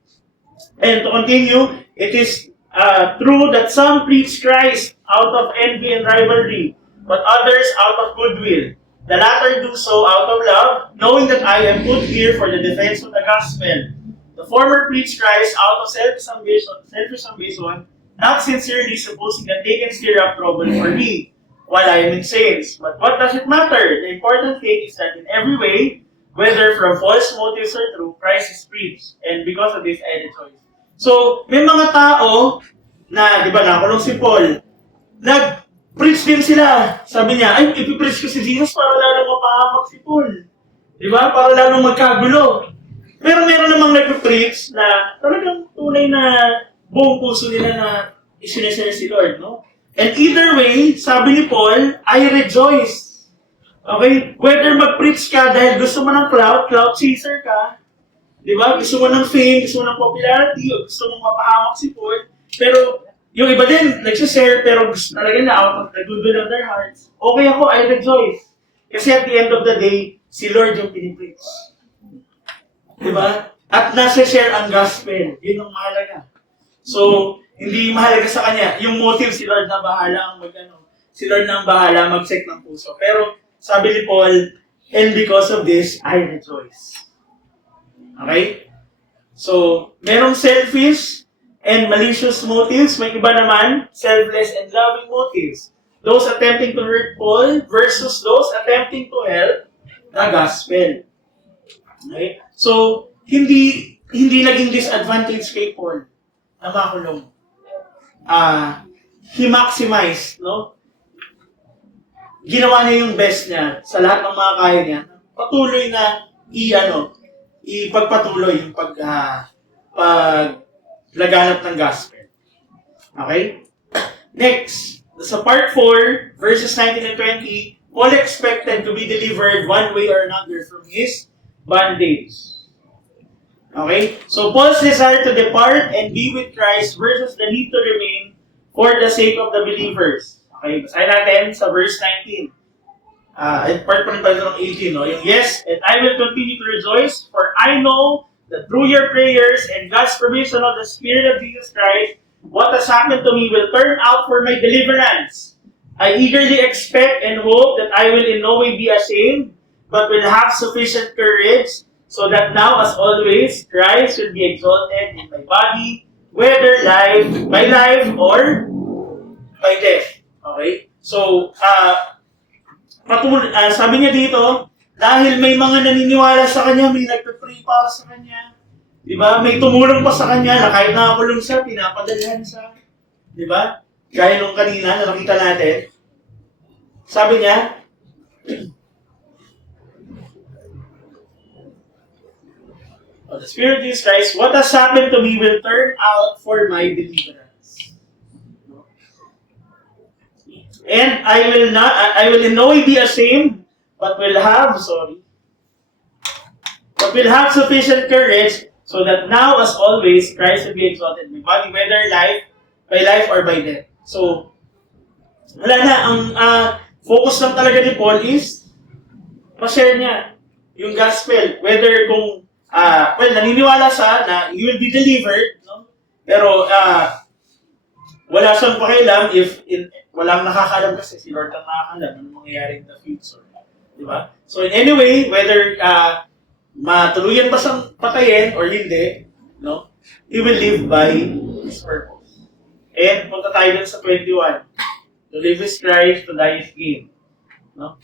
And to continue, it is true that some preach Christ out of envy and rivalry, but others out of goodwill. The latter do so out of love, knowing that I am put here for the defense of the gospel. The former preach Christ out of selfish ambition, not sincerely supposing that they can stir up trouble for me, while I am in chains. But what does it matter? The important thing is that in every way, whether from false motives or true, Christ is preached. And because of this, I rejoice. So, may mga tao na, di ba, nakulong si Paul, nag-preach din sila. Sabi niya, ay, ipipreach ko si Jesus para lalong mapahamak si Paul. Di ba? Para lalong magkagulo. Pero meron namang nag-preach na talagang tunay na buong puso nila na isineshare si Lord, no? And either way, sabi ni Paul, I rejoice. Okay? Whether mag-preach ka dahil gusto mo ng clout chaser ka, di ba? Gusto mo ng fame, gusto mo ng popularity, o gusto mong mapahamak si Paul, pero yung iba din, nagsishare, pero gusto talaga na out of the goodwill of their hearts. Okay ako, I rejoice. Kasi at the end of the day, si Lord yung pinipreach. Di ba? At nasa-share ang gospel. Yun ang mahalaga. So, hindi mahalaga sa kanya. Yung motive, si Lord na bahala ang si Lord na bahala mag-check ng puso. Pero, sabi ni Paul, and because of this, I rejoice. Okay? So, merong selfish and malicious motives. May iba naman, selfless and loving motives. Those attempting to hurt Paul versus those attempting to help the gospel. Okay? So, hindi naging disadvantage kay Paul na makulong. He maximized, no? Ginawa niya yung best niya sa lahat ng mga kaya niya. Patuloy na ipagpatuloy yung paglaganap ng gospel. Okay? Next, sa part 4, verses 19 and 20, Paul expected to be delivered one way or another from his bondage. Okay? So, Paul's desire to depart and be with Christ versus the need to remain for the sake of the believers. Okay? Basahin natin sa verse 19. Part pa rin tayo ng 18. No? Yung, yes, and I will continue to rejoice, for I know that through your prayers and God's provision of the Spirit of Jesus Christ, what has happened to me will turn out for my deliverance. I eagerly expect and hope that I will in no way be ashamed, but will have sufficient courage, so that now, as always, Christ will be exalted in my body, whether by life or by death. Okay? So, sabi niya dito, dahil may mga naniniwala sa kanya, may nagpe-pray para sa kanya. Di ba? May tumulong pa sa kanya na kahit nakakulong siya, pinapadalhan siya. Di ba? Gaya nung kanina na nakita natin. Sabi niya, the Spirit of Jesus Christ, what has happened to me will turn out for my deliverance. And I will in no way be ashamed, but will have sufficient courage, so that now, as always, Christ will be exalted in my body, whether by life or by death. So, Wala na, ang focus lang talaga ni Paul is pa-share niya yung gospel. Whether kung, naniniwala siya na you will be delivered, no? Pero wala siyang pakialam walang nakakalam kasi si Lord ang nakakalam ano mangyayari in the future. Di ba? So in any way, whether matuluyan ba siyang patayin or hindi, no? He will live by His purpose. And punta tayo dun sa 21. To live is Christ, to die is gain. No?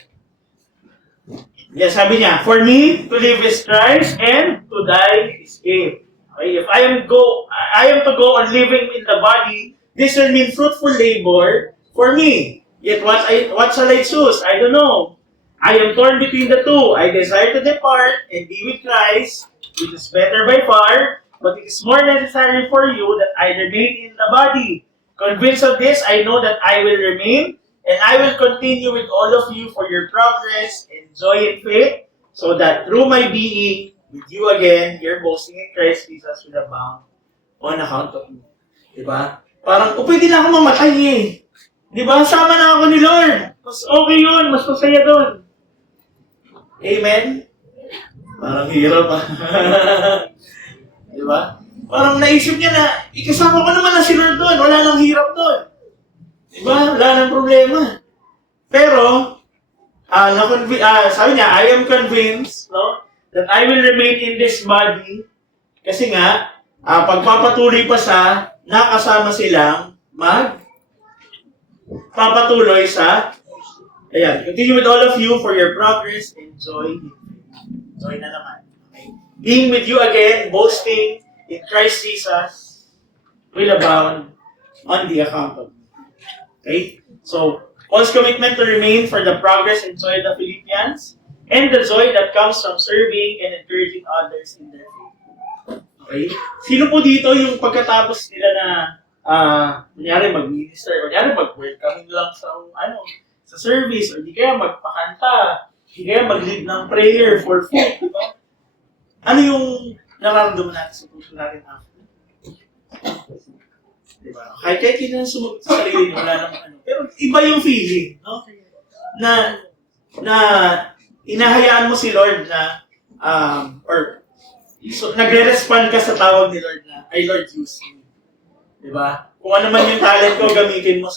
Yeah, sabi niya, for me, to live is Christ and to die is gain. Okay? If I am to go on living in the body, this will mean fruitful labor for me. Yet what shall I choose? I don't know. I am torn between the two. I desire to depart and be with Christ, which is better by far, but it is more necessary for you that I remain in the body. Convinced of this, I know that I will remain, and I will continue with all of you for your progress and joy in faith, so that through my being with you again, your boasting in Christ Jesus will abound on account of me. Diba? Parang, pwede na ako mamatay eh. Diba? Sama na ako ni Lord. Mas okay yun. Mas masaya doon. Amen? Parang hirap ah. Diba? Parang naisip niya na, ikasama ko naman na si Lord doon. Wala nang hirap doon. Diba? Wala nang problema. Pero, sabi niya, I am convinced, no, that I will remain in this body. Kasi nga, pagpapatuloy pa siya, nakasama silang papatuloy sa, continue with all of you for your progress and joy. Joy na naman. Okay? Being with you again, boasting in Christ Jesus, will abound on the account of me. Okay? So, Paul's commitment to remain for the progress and joy of the Philippians, and the joy that comes from serving and encouraging others in their faith. Okay? Sino po dito yung pagkatapos nila na kunyari mag-minister, kunyari mag-welcome lang sa service, o di kaya magpakanta, di kaya mag-lead ng prayer for food, di ba? Ano yung nararamdaman natin sa puso natin after? Di ba? Kahit hindi na sumagot sa sarili, wala naman pero iba yung feeling, no? Na inahayaan mo si Lord na, so, nagre-respond ka sa tawag ni Lord na, I Lord, use me. Diba? Kung ano man yung talent ko, gamitin mo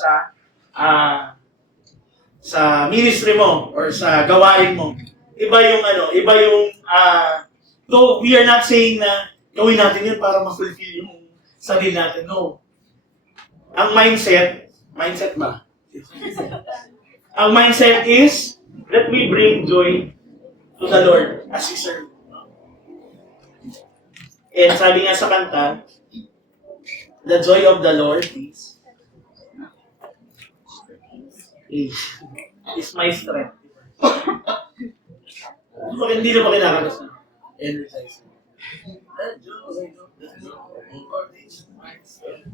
sa ministry mo or sa gawain mo. Iba yung, though we are not saying na gawin natin yun para ma-fulfill yung sarili natin. No. Ang mindset ba? Ang mindset is that we bring joy to the Lord as we serve. And sabi nga sa kanta, the joy of the Lord is my strength. Hindi na ba kinakalas na? Energize. The joy of the Lord is my strength.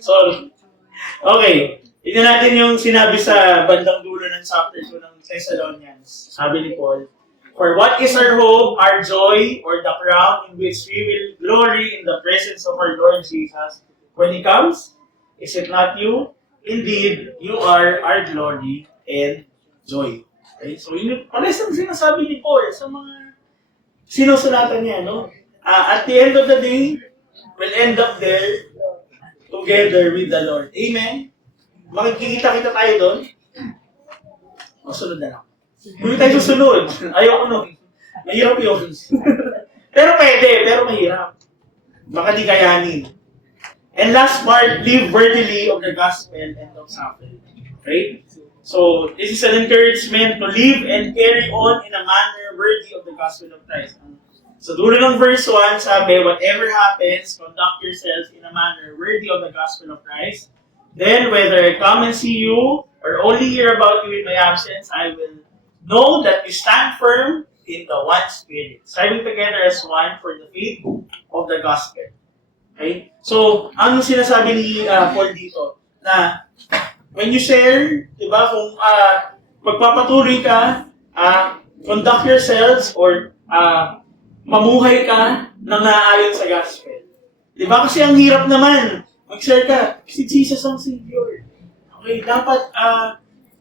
Sorry. Okay. Tignan natin yung sinabi sa bandang dulo ng chapter 2 ng Thessalonians. Sabi ni Paul, for what is our hope, our joy, or the crown in which we will glory in the presence of our Lord Jesus when He comes? Is it not you? Indeed, you are our glory and joy. Okay? So, yun pares ang sinasabi ni Paul sa mga sinusulatan niya, no? At the end of the day, we'll end up there together with the Lord. Amen? Makikita-kita tayo doon. Masunod na lang. Hindi tayo susunod. Ayoko nun. Mahirap yun. pero mahirap. Baka di kayanin. And last part, live worthily of the gospel and of suffering. Okay? So, this is an encouragement to live and carry on in a manner worthy of the gospel of Christ. So, dulo ng verse 1, sabi, whatever happens, conduct yourselves in a manner worthy of the gospel of Christ. Then, whether I come and see you, or only hear about you in my absence, I will know that you stand firm in the one Spirit, striving together as one for the faith of the gospel. Okay? So, ano sinasabi ni Paul dito? Na, when you share, diba, kung magpapatuloy ka, conduct yourselves, or mamuhay ka nang naayon sa gospel. Diba? Kasi ang hirap naman, Mag-share ka. Si Jesus ang Savior. Okay, dapat,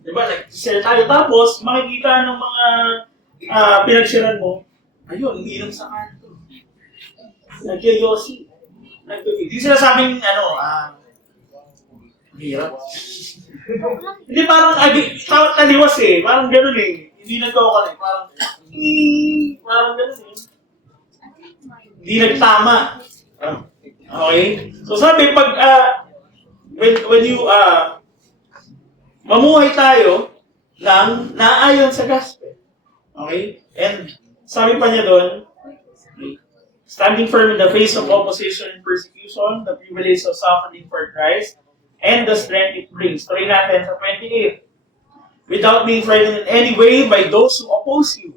di ba, nag-share tayo. Tapos, makikita ng mga pinag-sharean mo, ayun, umiinom sa kanto. Nagyayosi. Hindi sila sabing, hirap. Hindi parang, taliwas eh. Parang gano'n eh. Hindi nagkakaroon eh. Parang gano'n eh. Hindi nagtama. Okay? So sabi, pag, when you, mamuhay tayo ng naayon sa gospel. Okay? And sabi pa niya doon, standing firm in the face of opposition and persecution, the privilege of suffering for Christ, and the strength it brings. Tuloy natin sa 28. Without being frightened in any way by those who oppose you.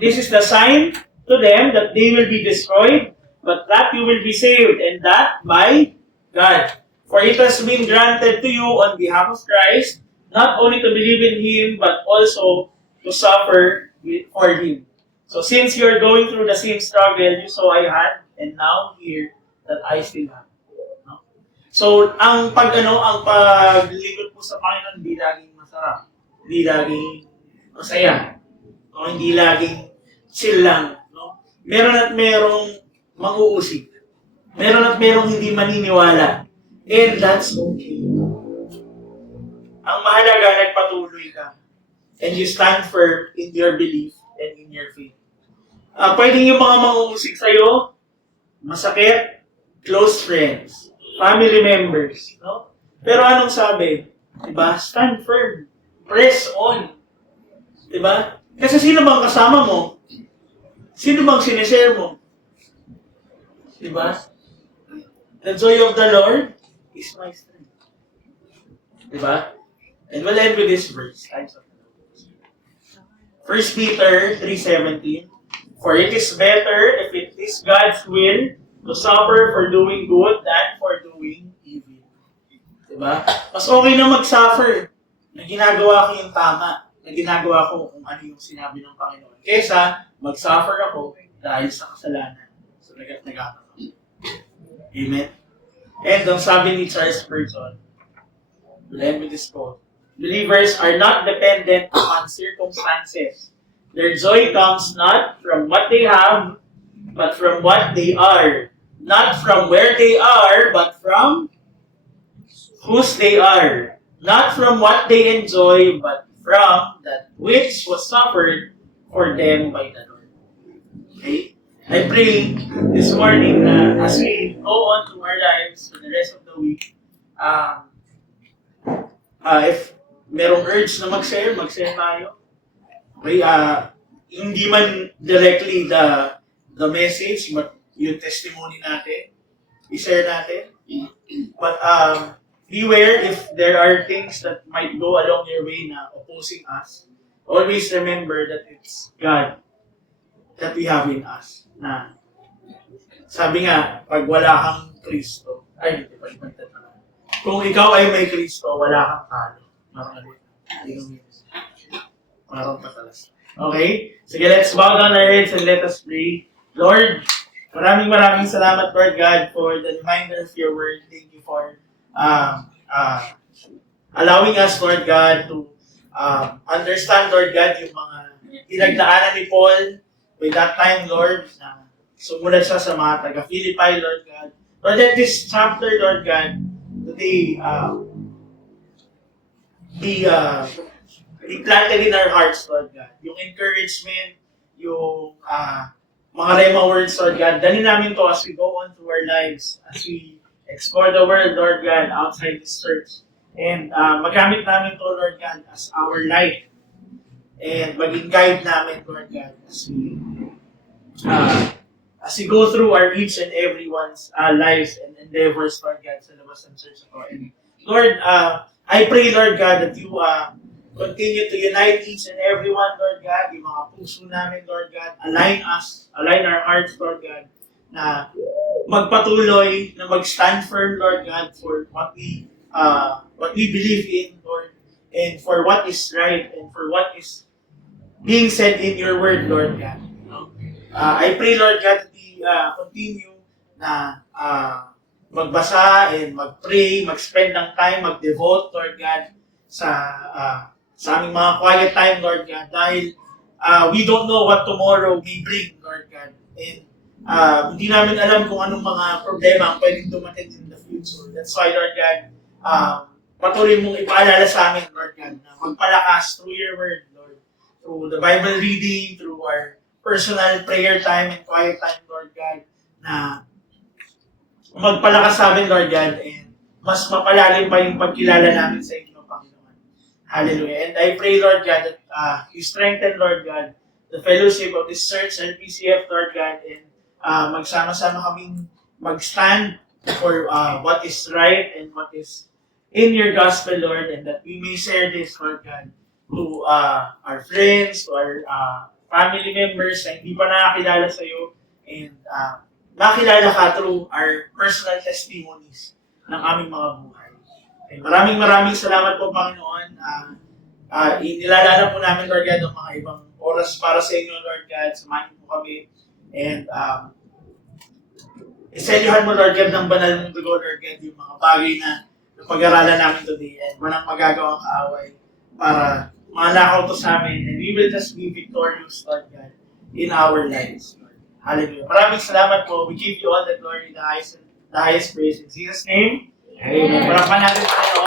This is the sign to them that they will be destroyed, but that you will be saved, and that by God. For it has been granted to you on behalf of Christ, not only to believe in Him, but also to suffer for Him. So since you are going through the same struggle you saw I had, and now hear that I still have. So, ang paglingkod po sa Panginoon, hindi laging masarap. Hindi laging masaya. O hindi laging chill lang. No? Meron at merong mang-uusig. Meron at merong hindi maniniwala. And that's okay. Ang mahalaga, nagpatuloy ka. And you stand firm in your belief and in your faith. Pwedeng yung mga mang-uusig sa'yo, masakit, close friends, family members, no? Pero anong sabi? Diba? Stand firm. Press on. Diba? Kasi sino bang kasama mo? Sino bang sinishare mo? Diba? The joy of the Lord is my strength. Diba? And we'll end with this verse. 1 Peter 3:17. For it is better if it is God's will to suffer for doing good than for doing evil. Diba? Mas okay na mag-suffer na ginagawa ko yung tama, na ginagawa ko kung ano yung sinabi ng Panginoon. Kesa mag-suffer ako dahil sa kasalanan. So, nagat-nagat ako. Amen? And ang sabi ni Charles Spurgeon, we'll end with this quote, believers are not dependent upon circumstances. Their joy comes not from what they have, but from what they are. Not from where they are, but from whose they are. Not from what they enjoy, but from that which was suffered for them by the Lord. Okay? I pray this morning na as we go on to our lives for the rest of the week, if merong urge na mag-share tayo. Okay? Hindi man directly the message, but yung testimony natin, i-share natin. But beware if there are things that might go along your way na opposing us. Always remember that it's God that we have in us. Na sabi nga, pag wala kang Kristo, hindi pa ipagtat na. Kung ikaw ay may Kristo, wala kang talo. Marang patalas. Okay? Sige, let's bow down our heads and let us pray. Lord, maraming salamat, Lord God, for the reminder of your word. Thank you for allowing us, Lord God, to understand, Lord God, yung mga pinagdaanan ni Paul with that time, Lord, na sumulat siya sa mga taga-Philippi, Lord God. Lord, let this chapter, Lord God, today be planted in our hearts, Lord God. Yung encouragement, yung mga rema words, Lord God, dalhin namin to as we go on through our lives, as we explore the world, Lord God, outside this church. And magamit namin to, Lord God, as our light. And maging guide namin, Lord God, as we go through our each and everyone's lives and endeavors, Lord God, sa labas ng church ako. And Lord, I pray, Lord God, that you continue to unite each and everyone, Lord God, yung mga puso namin, Lord God, align our hearts, Lord God, na magpatuloy, na mag-stand firm, Lord God, for what we believe in, Lord, and for what is right, and for what is being said in your word, Lord God. I pray, Lord God, that we continue na magbasa and mag-pray, mag-spend ng time, mag-devote, Lord God, sa aming mga quiet time, Lord God, dahil we don't know what tomorrow may bring, Lord God. And hindi namin alam kung anong mga problema ang pwedeng dumating in the future. That's why, Lord God, patuloy mong ipaalala sa amin, Lord God, na magpalakas through your word, Lord, through the Bible reading, through our personal prayer time and quiet time, Lord God, na magpalakas sa amin, Lord God, and mas mapalalim pa yung pagkilala namin sa inyo, Panginoon. Hallelujah. And I pray, Lord God, that you strengthen, Lord God, the fellowship of this church and PCF, Lord God, and magsama-sama kaming mag-stand for what is right and what is in your gospel, Lord, and that we may share this, Lord God, to our friends, to our family members na hindi pa nakakilala sa iyo, and makilala ka through our personal testimonies ng aming mga buhay. Okay, maraming salamat po, Panginoon. Inilalala po namin, Lord God, ang mga ibang oras para sa inyo, Lord God. Samahin po kami. And iselyohan mo, Lord God, ng banal mong dugo, Lord God, yung mga bagay na pag-aralan namin today. And walang magagawang kaaway para manakaw to sa amin. And we will just be victorious, Lord God, in our lives. Hallelujah. Maraming salamat po. We give you all the glory, the highest praise. In Jesus' name, amen. Parapan natin tayo.